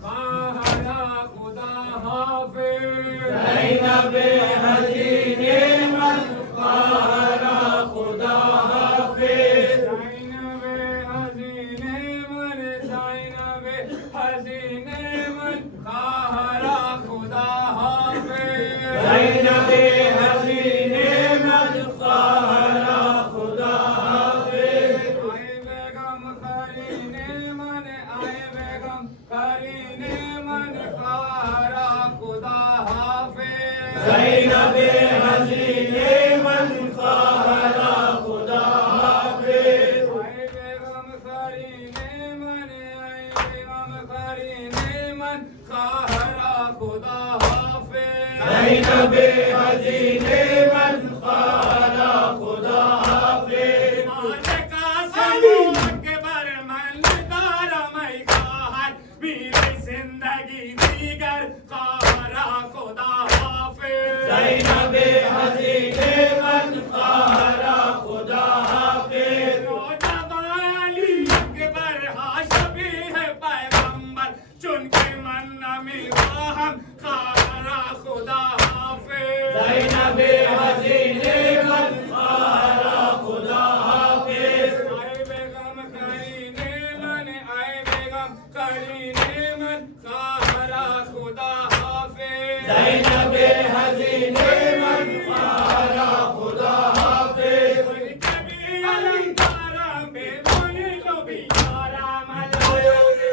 क़ाहरा खुदा हाफ़िज़। ज़ैनबे हसीने मन क़ाहरा खुदा हाफ़िज़। ज़ैनबे हसीने मन, ज़ैनबे हसीने मन क़ाहरा खुदा हाफ़िज़। ज़ैनबे हसीने मन क़ाहरा खुदा हाफ़िज़। आए बेगम करीने मन, आए बेगम करीने मन क़ाहरा खुदा हाफ़िज़। ज़ैनबे हसीने मन क़ाहरा खुदा हाफ़िज़। आए बेगम करीने मन, आए बेगम करीने मन क़ाहरा खुदा हाफ़िज़। ज़ैनबे हसीने मन क़ाहरा खुदा हाफ़िज़। अकबर मन दारा मैं क़ाहर, मेरी जिंदगी दीगर क़ाहरा खुदा हाफ़िज़। ज़ैनबे हसीने मन क़ाहरा खुदा हाफ़िज़। जवाली अकबर हाशमी है पैगंबर, चुन के मन न मिलवा हम क़ाहरा खुदा हाफ़िज़। ज़ैनबे हसीने मन क़ाहरा खुदा हाफ़िज़। आए बेगम करीने मन, आए बेगम करीने खाहरा खुदा हाफिज ज़ैनबे हसीने मन खाहरा खुदा हाफिज कभी अलंकारा में मोनी लो भी यारा मलायोनी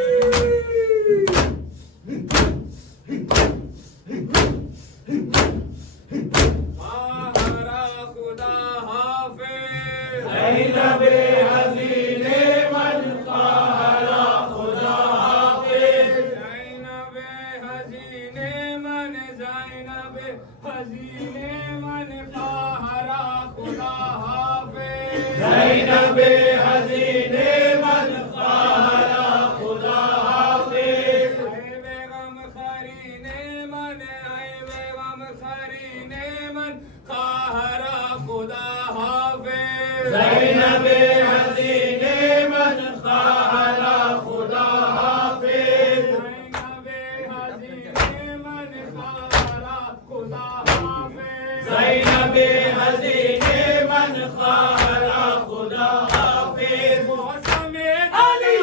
खाहरा खुदा हाफिज ज़ैनबे हसीने मन खाहरा खुदा हाफिज ज़ैनबे हसीने मन ज़ैनबे हसीने मन खाहरा खुदा हाफिज ज़ैनबे हसीने मन खाहरा खुदा हाफिज ऐ बेगम खरीने मन ऐ बेगम खरीने मन खाहरा खुदा हाफिज ज़ैनबे हसीने मन खाहरा खुदा हाफिज ज़ैनबे हसीने मन खाहरा खुदा हाफिज ज़ैनबे हसीने मन खाहरा खुदा हाफिज मौसमे अली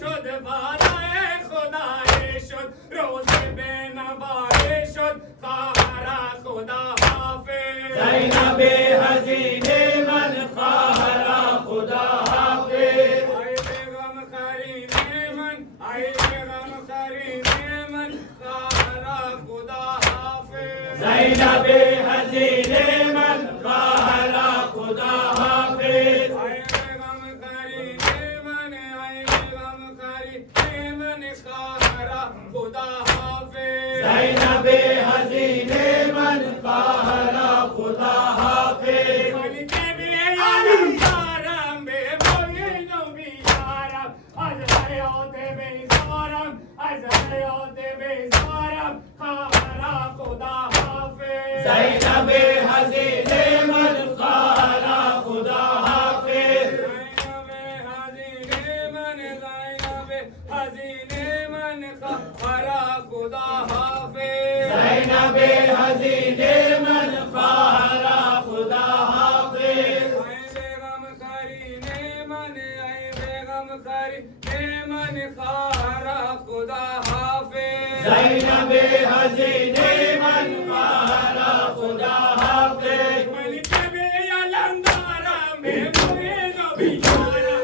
शुद वालाए खुदाए शुद रोज़ बेनवाए शुद खाहरा खुदा हाफिज ज़ैनबे हसीने मन खाहरा खुदा हाफिज आई बेगम खरीने मन आई बेगम खरीने मन खाहरा खुदा हाफिज ज़ैनबे हसीने मन खाहरा खुदा हाफिज आई बेगम खरीने मन आई बेगम खरीने मन खाहरा खुदा हाफिज ज़ैनबे हसीने मन खाहरा खुदा हाफिज मलिके भी अलंकारा में मोनी लो भी यारा आज हयोते बेसारम आज हयोते बेसारम खाहरा खुदा हाफिज ज़ैनबे हसीने मन खाहरा खुदा हाफिज ज़ैनबे हसीने मन ज़ैनबे हसीने मन खाहरा खुदा हाफिज ज़ैनबे हसीने मन खाहरा खुदा हाफिज ऐ बेगम खरीने मन ऐ बेगम खरीने मन खाहरा खुदा हाफिज ज़ैनबे हसीने मन खाहरा खुदा हाफिज मलिके भी अलंकारा में मोनी लो भी यारा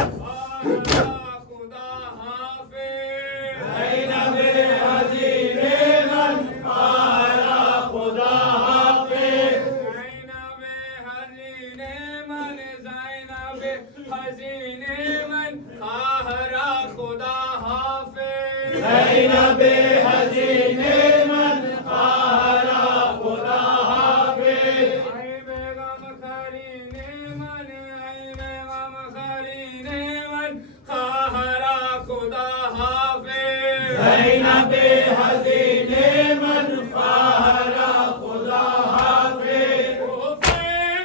खाहरा खुदा हाफिज ज़ैनबे हसीने मन खाहरा खुदा हाफिज ज़ैनबे हसीने मन ज़ैनबे हसीने मन खाहरा खुदा हाफिज ज़ैनबे हसीने मन खाहरा खुदा हाफिज ऐ बेगम खरीने मन ऐ बेगम खरीने मन खाहरा खुदा हाफिज ज़ैनबे हसीने मन खाहरा खुदा हाफिज ओफे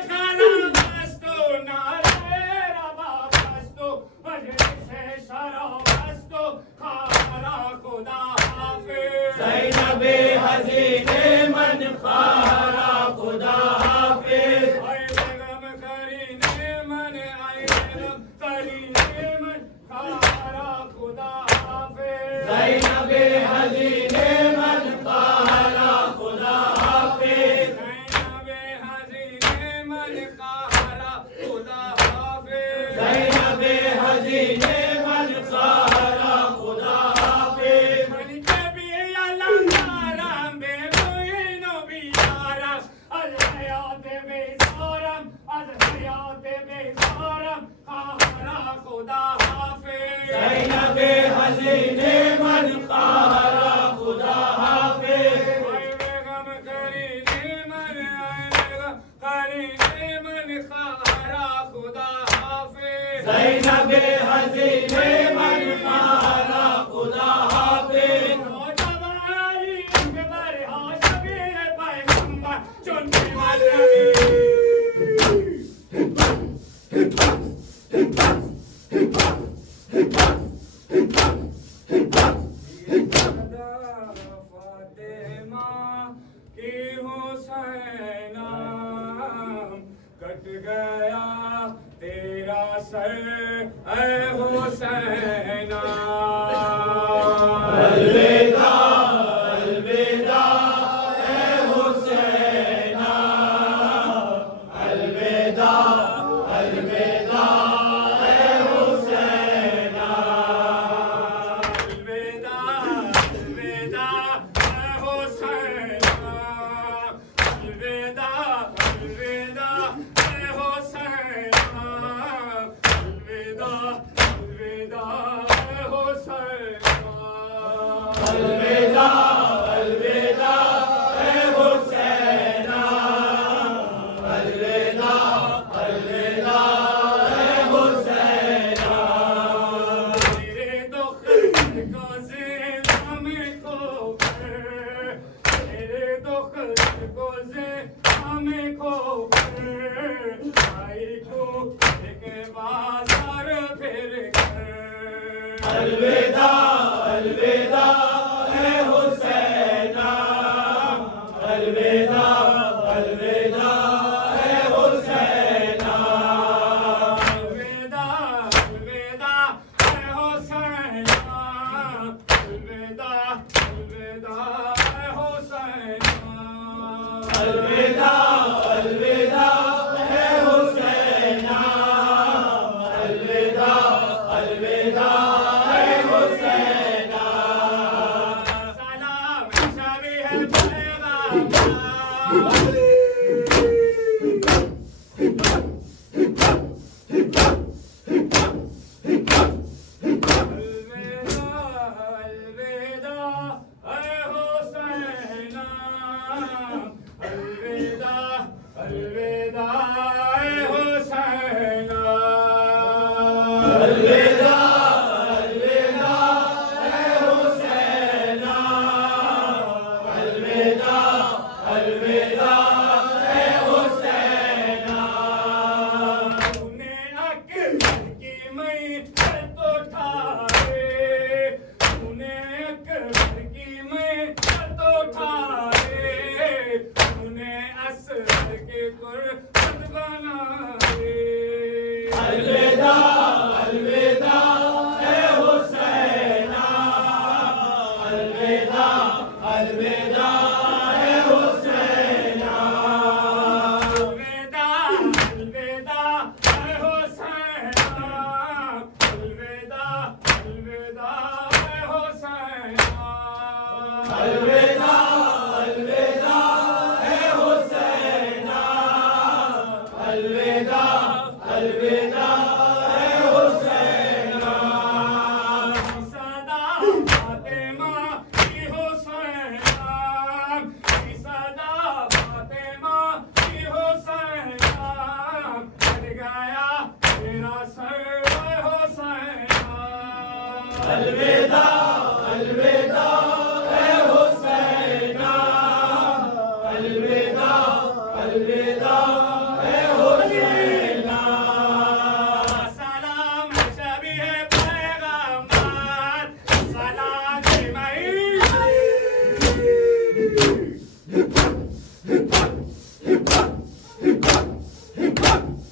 खाना मस्तो नारे रबा मस्तो मजलिसे शरो मस्तो खाहरा खुदा हाफिज ज़ैनबे हसीने मन खाहरा खुदा हाफिज ऐ बेगम खरीने मन ऐ बेगम खरीने मन खाहरा खुदा हाफिज ज़ैनबे हसीने मन खाहरा खुदा हाफिज ज़ैनबे हसीने मन खाहरा खुदा हाफिज ज़ैनबे हसीने मन खाहरा खुदा हाफिज मलिके भी अलंकारा में मोनी लो भी यारा आज हयोते बेसारम आज हयोते बेसारम खाहरा खुदा हाफिज ज़ैनबे हसीने मन खाहरा खुदा हाफिज ऐ बेगम खरीने मन ऐ बेगम खरीने मन खाहरा खुदा हाफिज ज़ैनबे हसीने मन खाहरा खुदा हाफिज नौजवानी अकबर हाशमी पैगंबर चुनने वाले फातिमा की हुसैना कट गया सर ऐ हुसैना अलविदा अलविदा ए हुसैना अलविदा अलविदा ए हुसैना अलविदा अलविदा ऐ हुसैना अलविदा अलविदा ऐ हुसैना अलविदा अलविदा ऐ हुसैना अलविदा अलविदा ए हुसैना अलविदा अलविदा ए हुसैना तेरे दुख को ज़िंदा में खो कर तेरे दुख को ज़िंदा में खो कर भाई को एक बाजार फिर कर अलविदा अलविदा ए हुसैना अलविदा अलविदा ए हुसैना अलविदा अलविदा ऐ हुसैना अलविदा अलविदा ऐ हुसैना अलविदा अलविदा ए हुसैना अलविदा अलविदा ए हुसैना सलाम शबी है पैगाम अलविदा ऐ हुसैना अलविदा अलविदा ऐ हुसैना अलविदा अलविदा ए हुसैना अलविदा अलविदा ए हुसैना तूने अकबर की मैयत उठाए तूने अकबर की मैयत उठाए तूने असद के कुर्बत बनाए अलविदा अलविदा ए हुसैना अलविदा अलविदा ए हुसैना अलविदा अलविदा ऐ हुसैना अलविदा अलविदा ऐ हुसैना अलविदा अलविदा ए हुसैना अलविदा अलविदा ए हुसैना सदा फातिमा की हुसैना सदा फातिमा की हुसैना कट गया तेरा सर हुसैना अलविदा अलविदा ए हुसैना अलविदा अलविदा ए हुसैना सलाम शबी है पैगाम्बर सलाम मई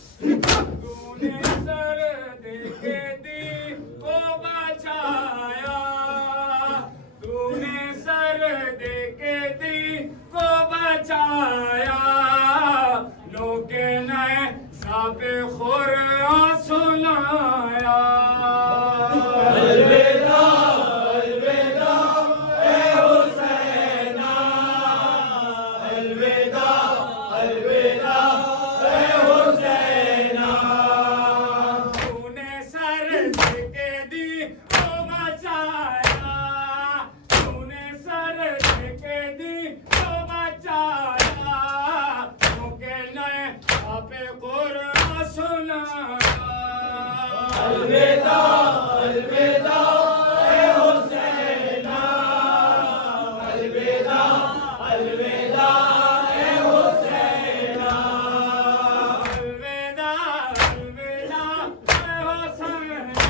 तूने सर देके दी को बचाया तूने सर देके दी को बचाया लोके नए साबे खुर सुनाया अलविदा अलविदा ए हुसैना अलविदा अलविदा ए हुसैना तूने सर देके दी को बचाया तूने सर देके दी को बचाया लोके नए साबे खुर सुनाया अलविदा अलविदा ए हुसैना अलविदा अलविदा ए हुसैना अलविदा अलविदा ऐ हुसैना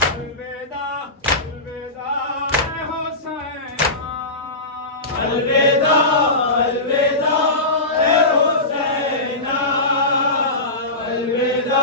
अलविदा अलविदा ऐ हुसैना अलविदा अलविदा ए हुसैना अलविदा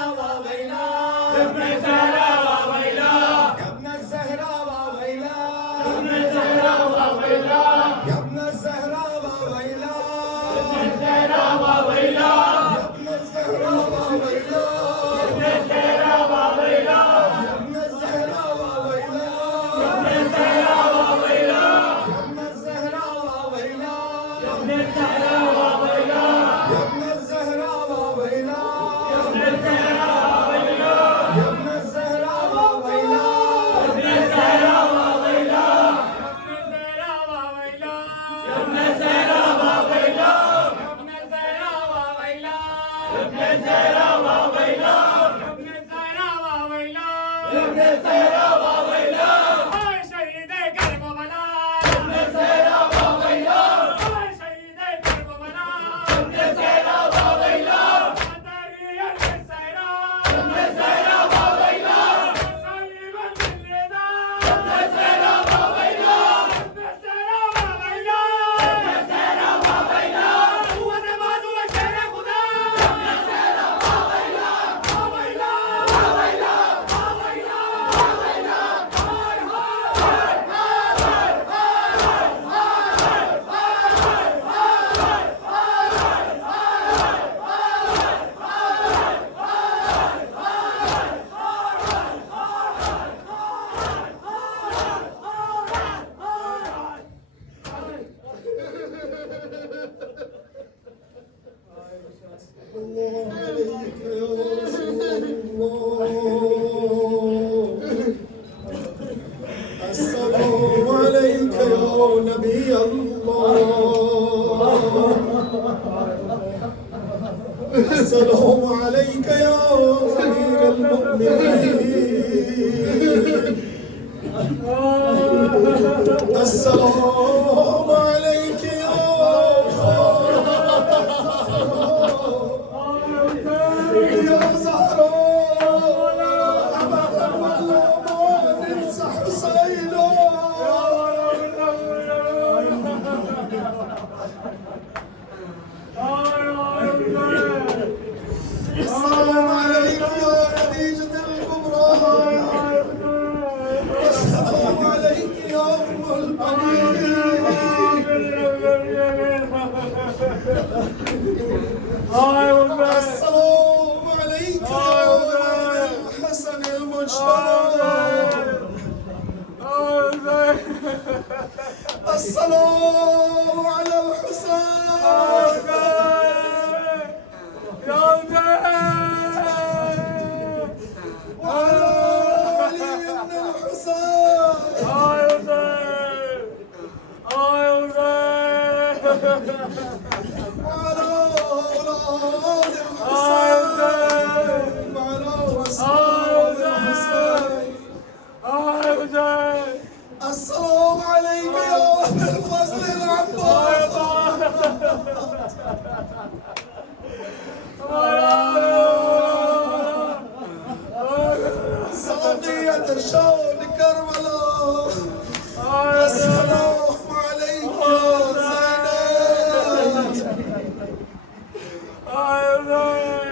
السلام عليك يا نبي الله السلام عليك يا أمير المؤمنين السلام عليك يا يا زهراء أبدا والله ما ننسى حسينا السلام عليك يا خديجة الكبرى السلام عليك يا أم البنين السلام عليك يا الحسن المجتبى السلام على الحسين وعلى علي بن الحسين وعلى أولاد الحسين وعلى أصحاب الحسين السلام عليك يا أبا الفضل العباس صديقة شون كربلاء السلام عليك يا زينب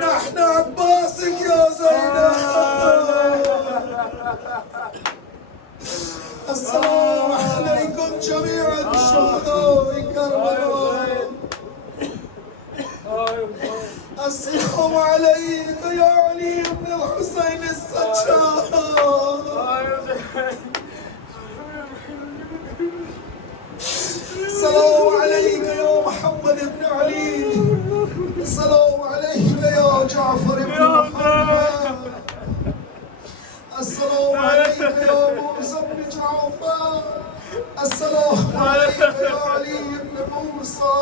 نحن عباسك يا زينب السلام عليكم جميعا شهداء كربلاء السلام عليك يا علي بن الحسين السجاد السلام عليك يا محمد بن علي السلام عليك يا جعفر بن محمد السلام عليك يا موسى بن جعفر السلام عليك يا علي بن موسى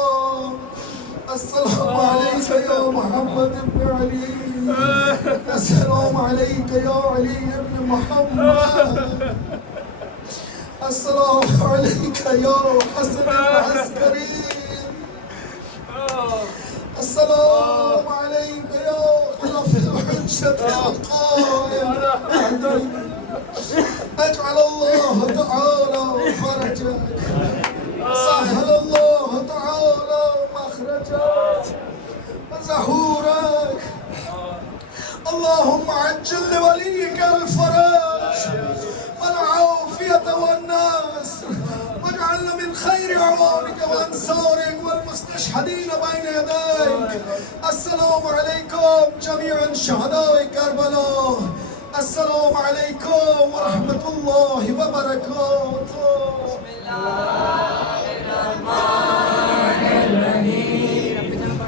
السلام عليك يا محمد بن علي السلام عليك يا علي بن محمد السلام عليك يا حسن العسكري السلام عليك يا خلف الحجة القائم اجعل الله تعالى فرجك سهل الله تعالى مخرجك وزهورك اللهم عجل لوليك الفرج والعافية والنصر واجعلنا من خير عوانك وانصارك والمستشهدين بين يديك السلام عليكم جميعا شهداء كربلاء السلام عليكم ورحمة الله وبركاته بسم الله الرحمن الرحيم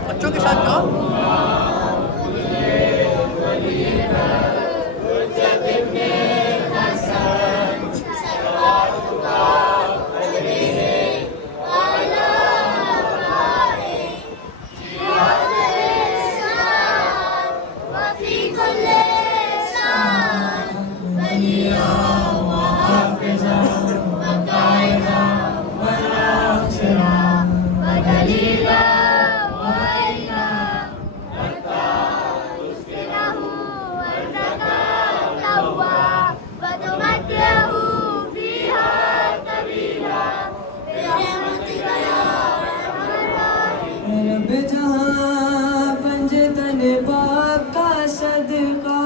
बच्चों के साथ जाओ तने पाक का सदका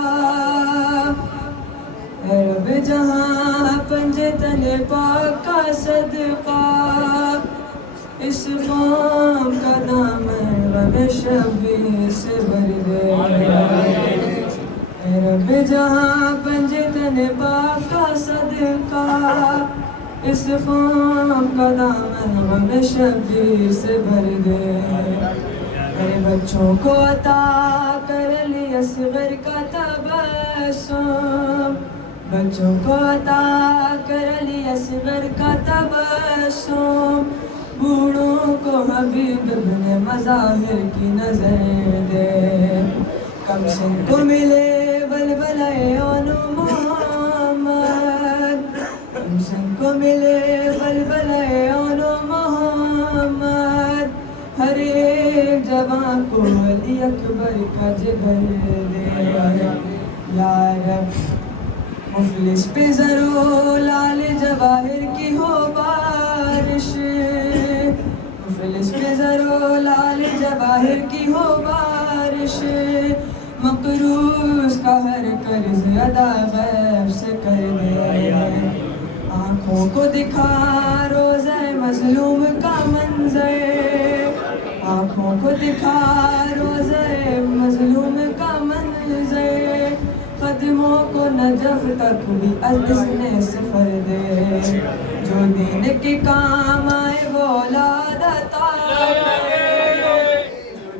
ऐ रब जहाँ पंजे तने पाक का सदका इस क़ौम का दामन गम शबीर से भर दे ऐ रब जहाँ पंजे तने पाक का सदका इस क़ौम का दामन गम शबीर से भर दे मेरे बच्चों को अता कर लिया असग़र का तबस्सुम बच्चों को अता कर लिया असग़र का तबस्सुम बूढ़ों को हबीब इब्ने मज़ाहिर की नज़र दे कम सिन को मिले बलबलाए ओनो मोहम्मद कम सिन को मिले बलबलाए ओनो मोहम्मद हर एक जवान को अली अकबर का जिगर दे या रब मुफलिस पे ज़रो लाल जवाहिर की हो बारिश मुफलिस पे ज़रो लाल जवाहिर की हो बारिश मकरूज़ का हर कर्ज़ अदा गैब से कर दे आँखों को दिखा रोज़े मज़लूम का मंज़र आँखों को दिखा रोज़े मज़लूम का मंज़र कदमों को नजफ तक भी अज़्ने सफ़र दे जो दीन के काम आए वो औलाद अता करे जो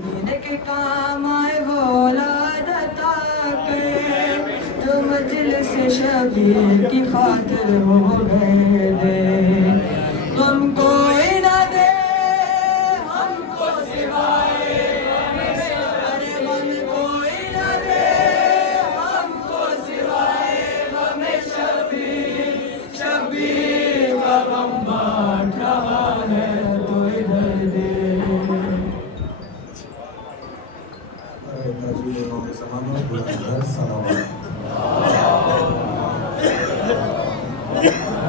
दीन के काम आए वो औलाद अता करे जो मजलिस शबीर की खातिर हो गए दे गम कोई ना दे हमको सिवाए अरे गम कोई ना दे हमको सिवाए गम शबीर शबीर का गम बांट रहा है तो इधर दे ताजुल इमाम ज़माना बुलंद सलावत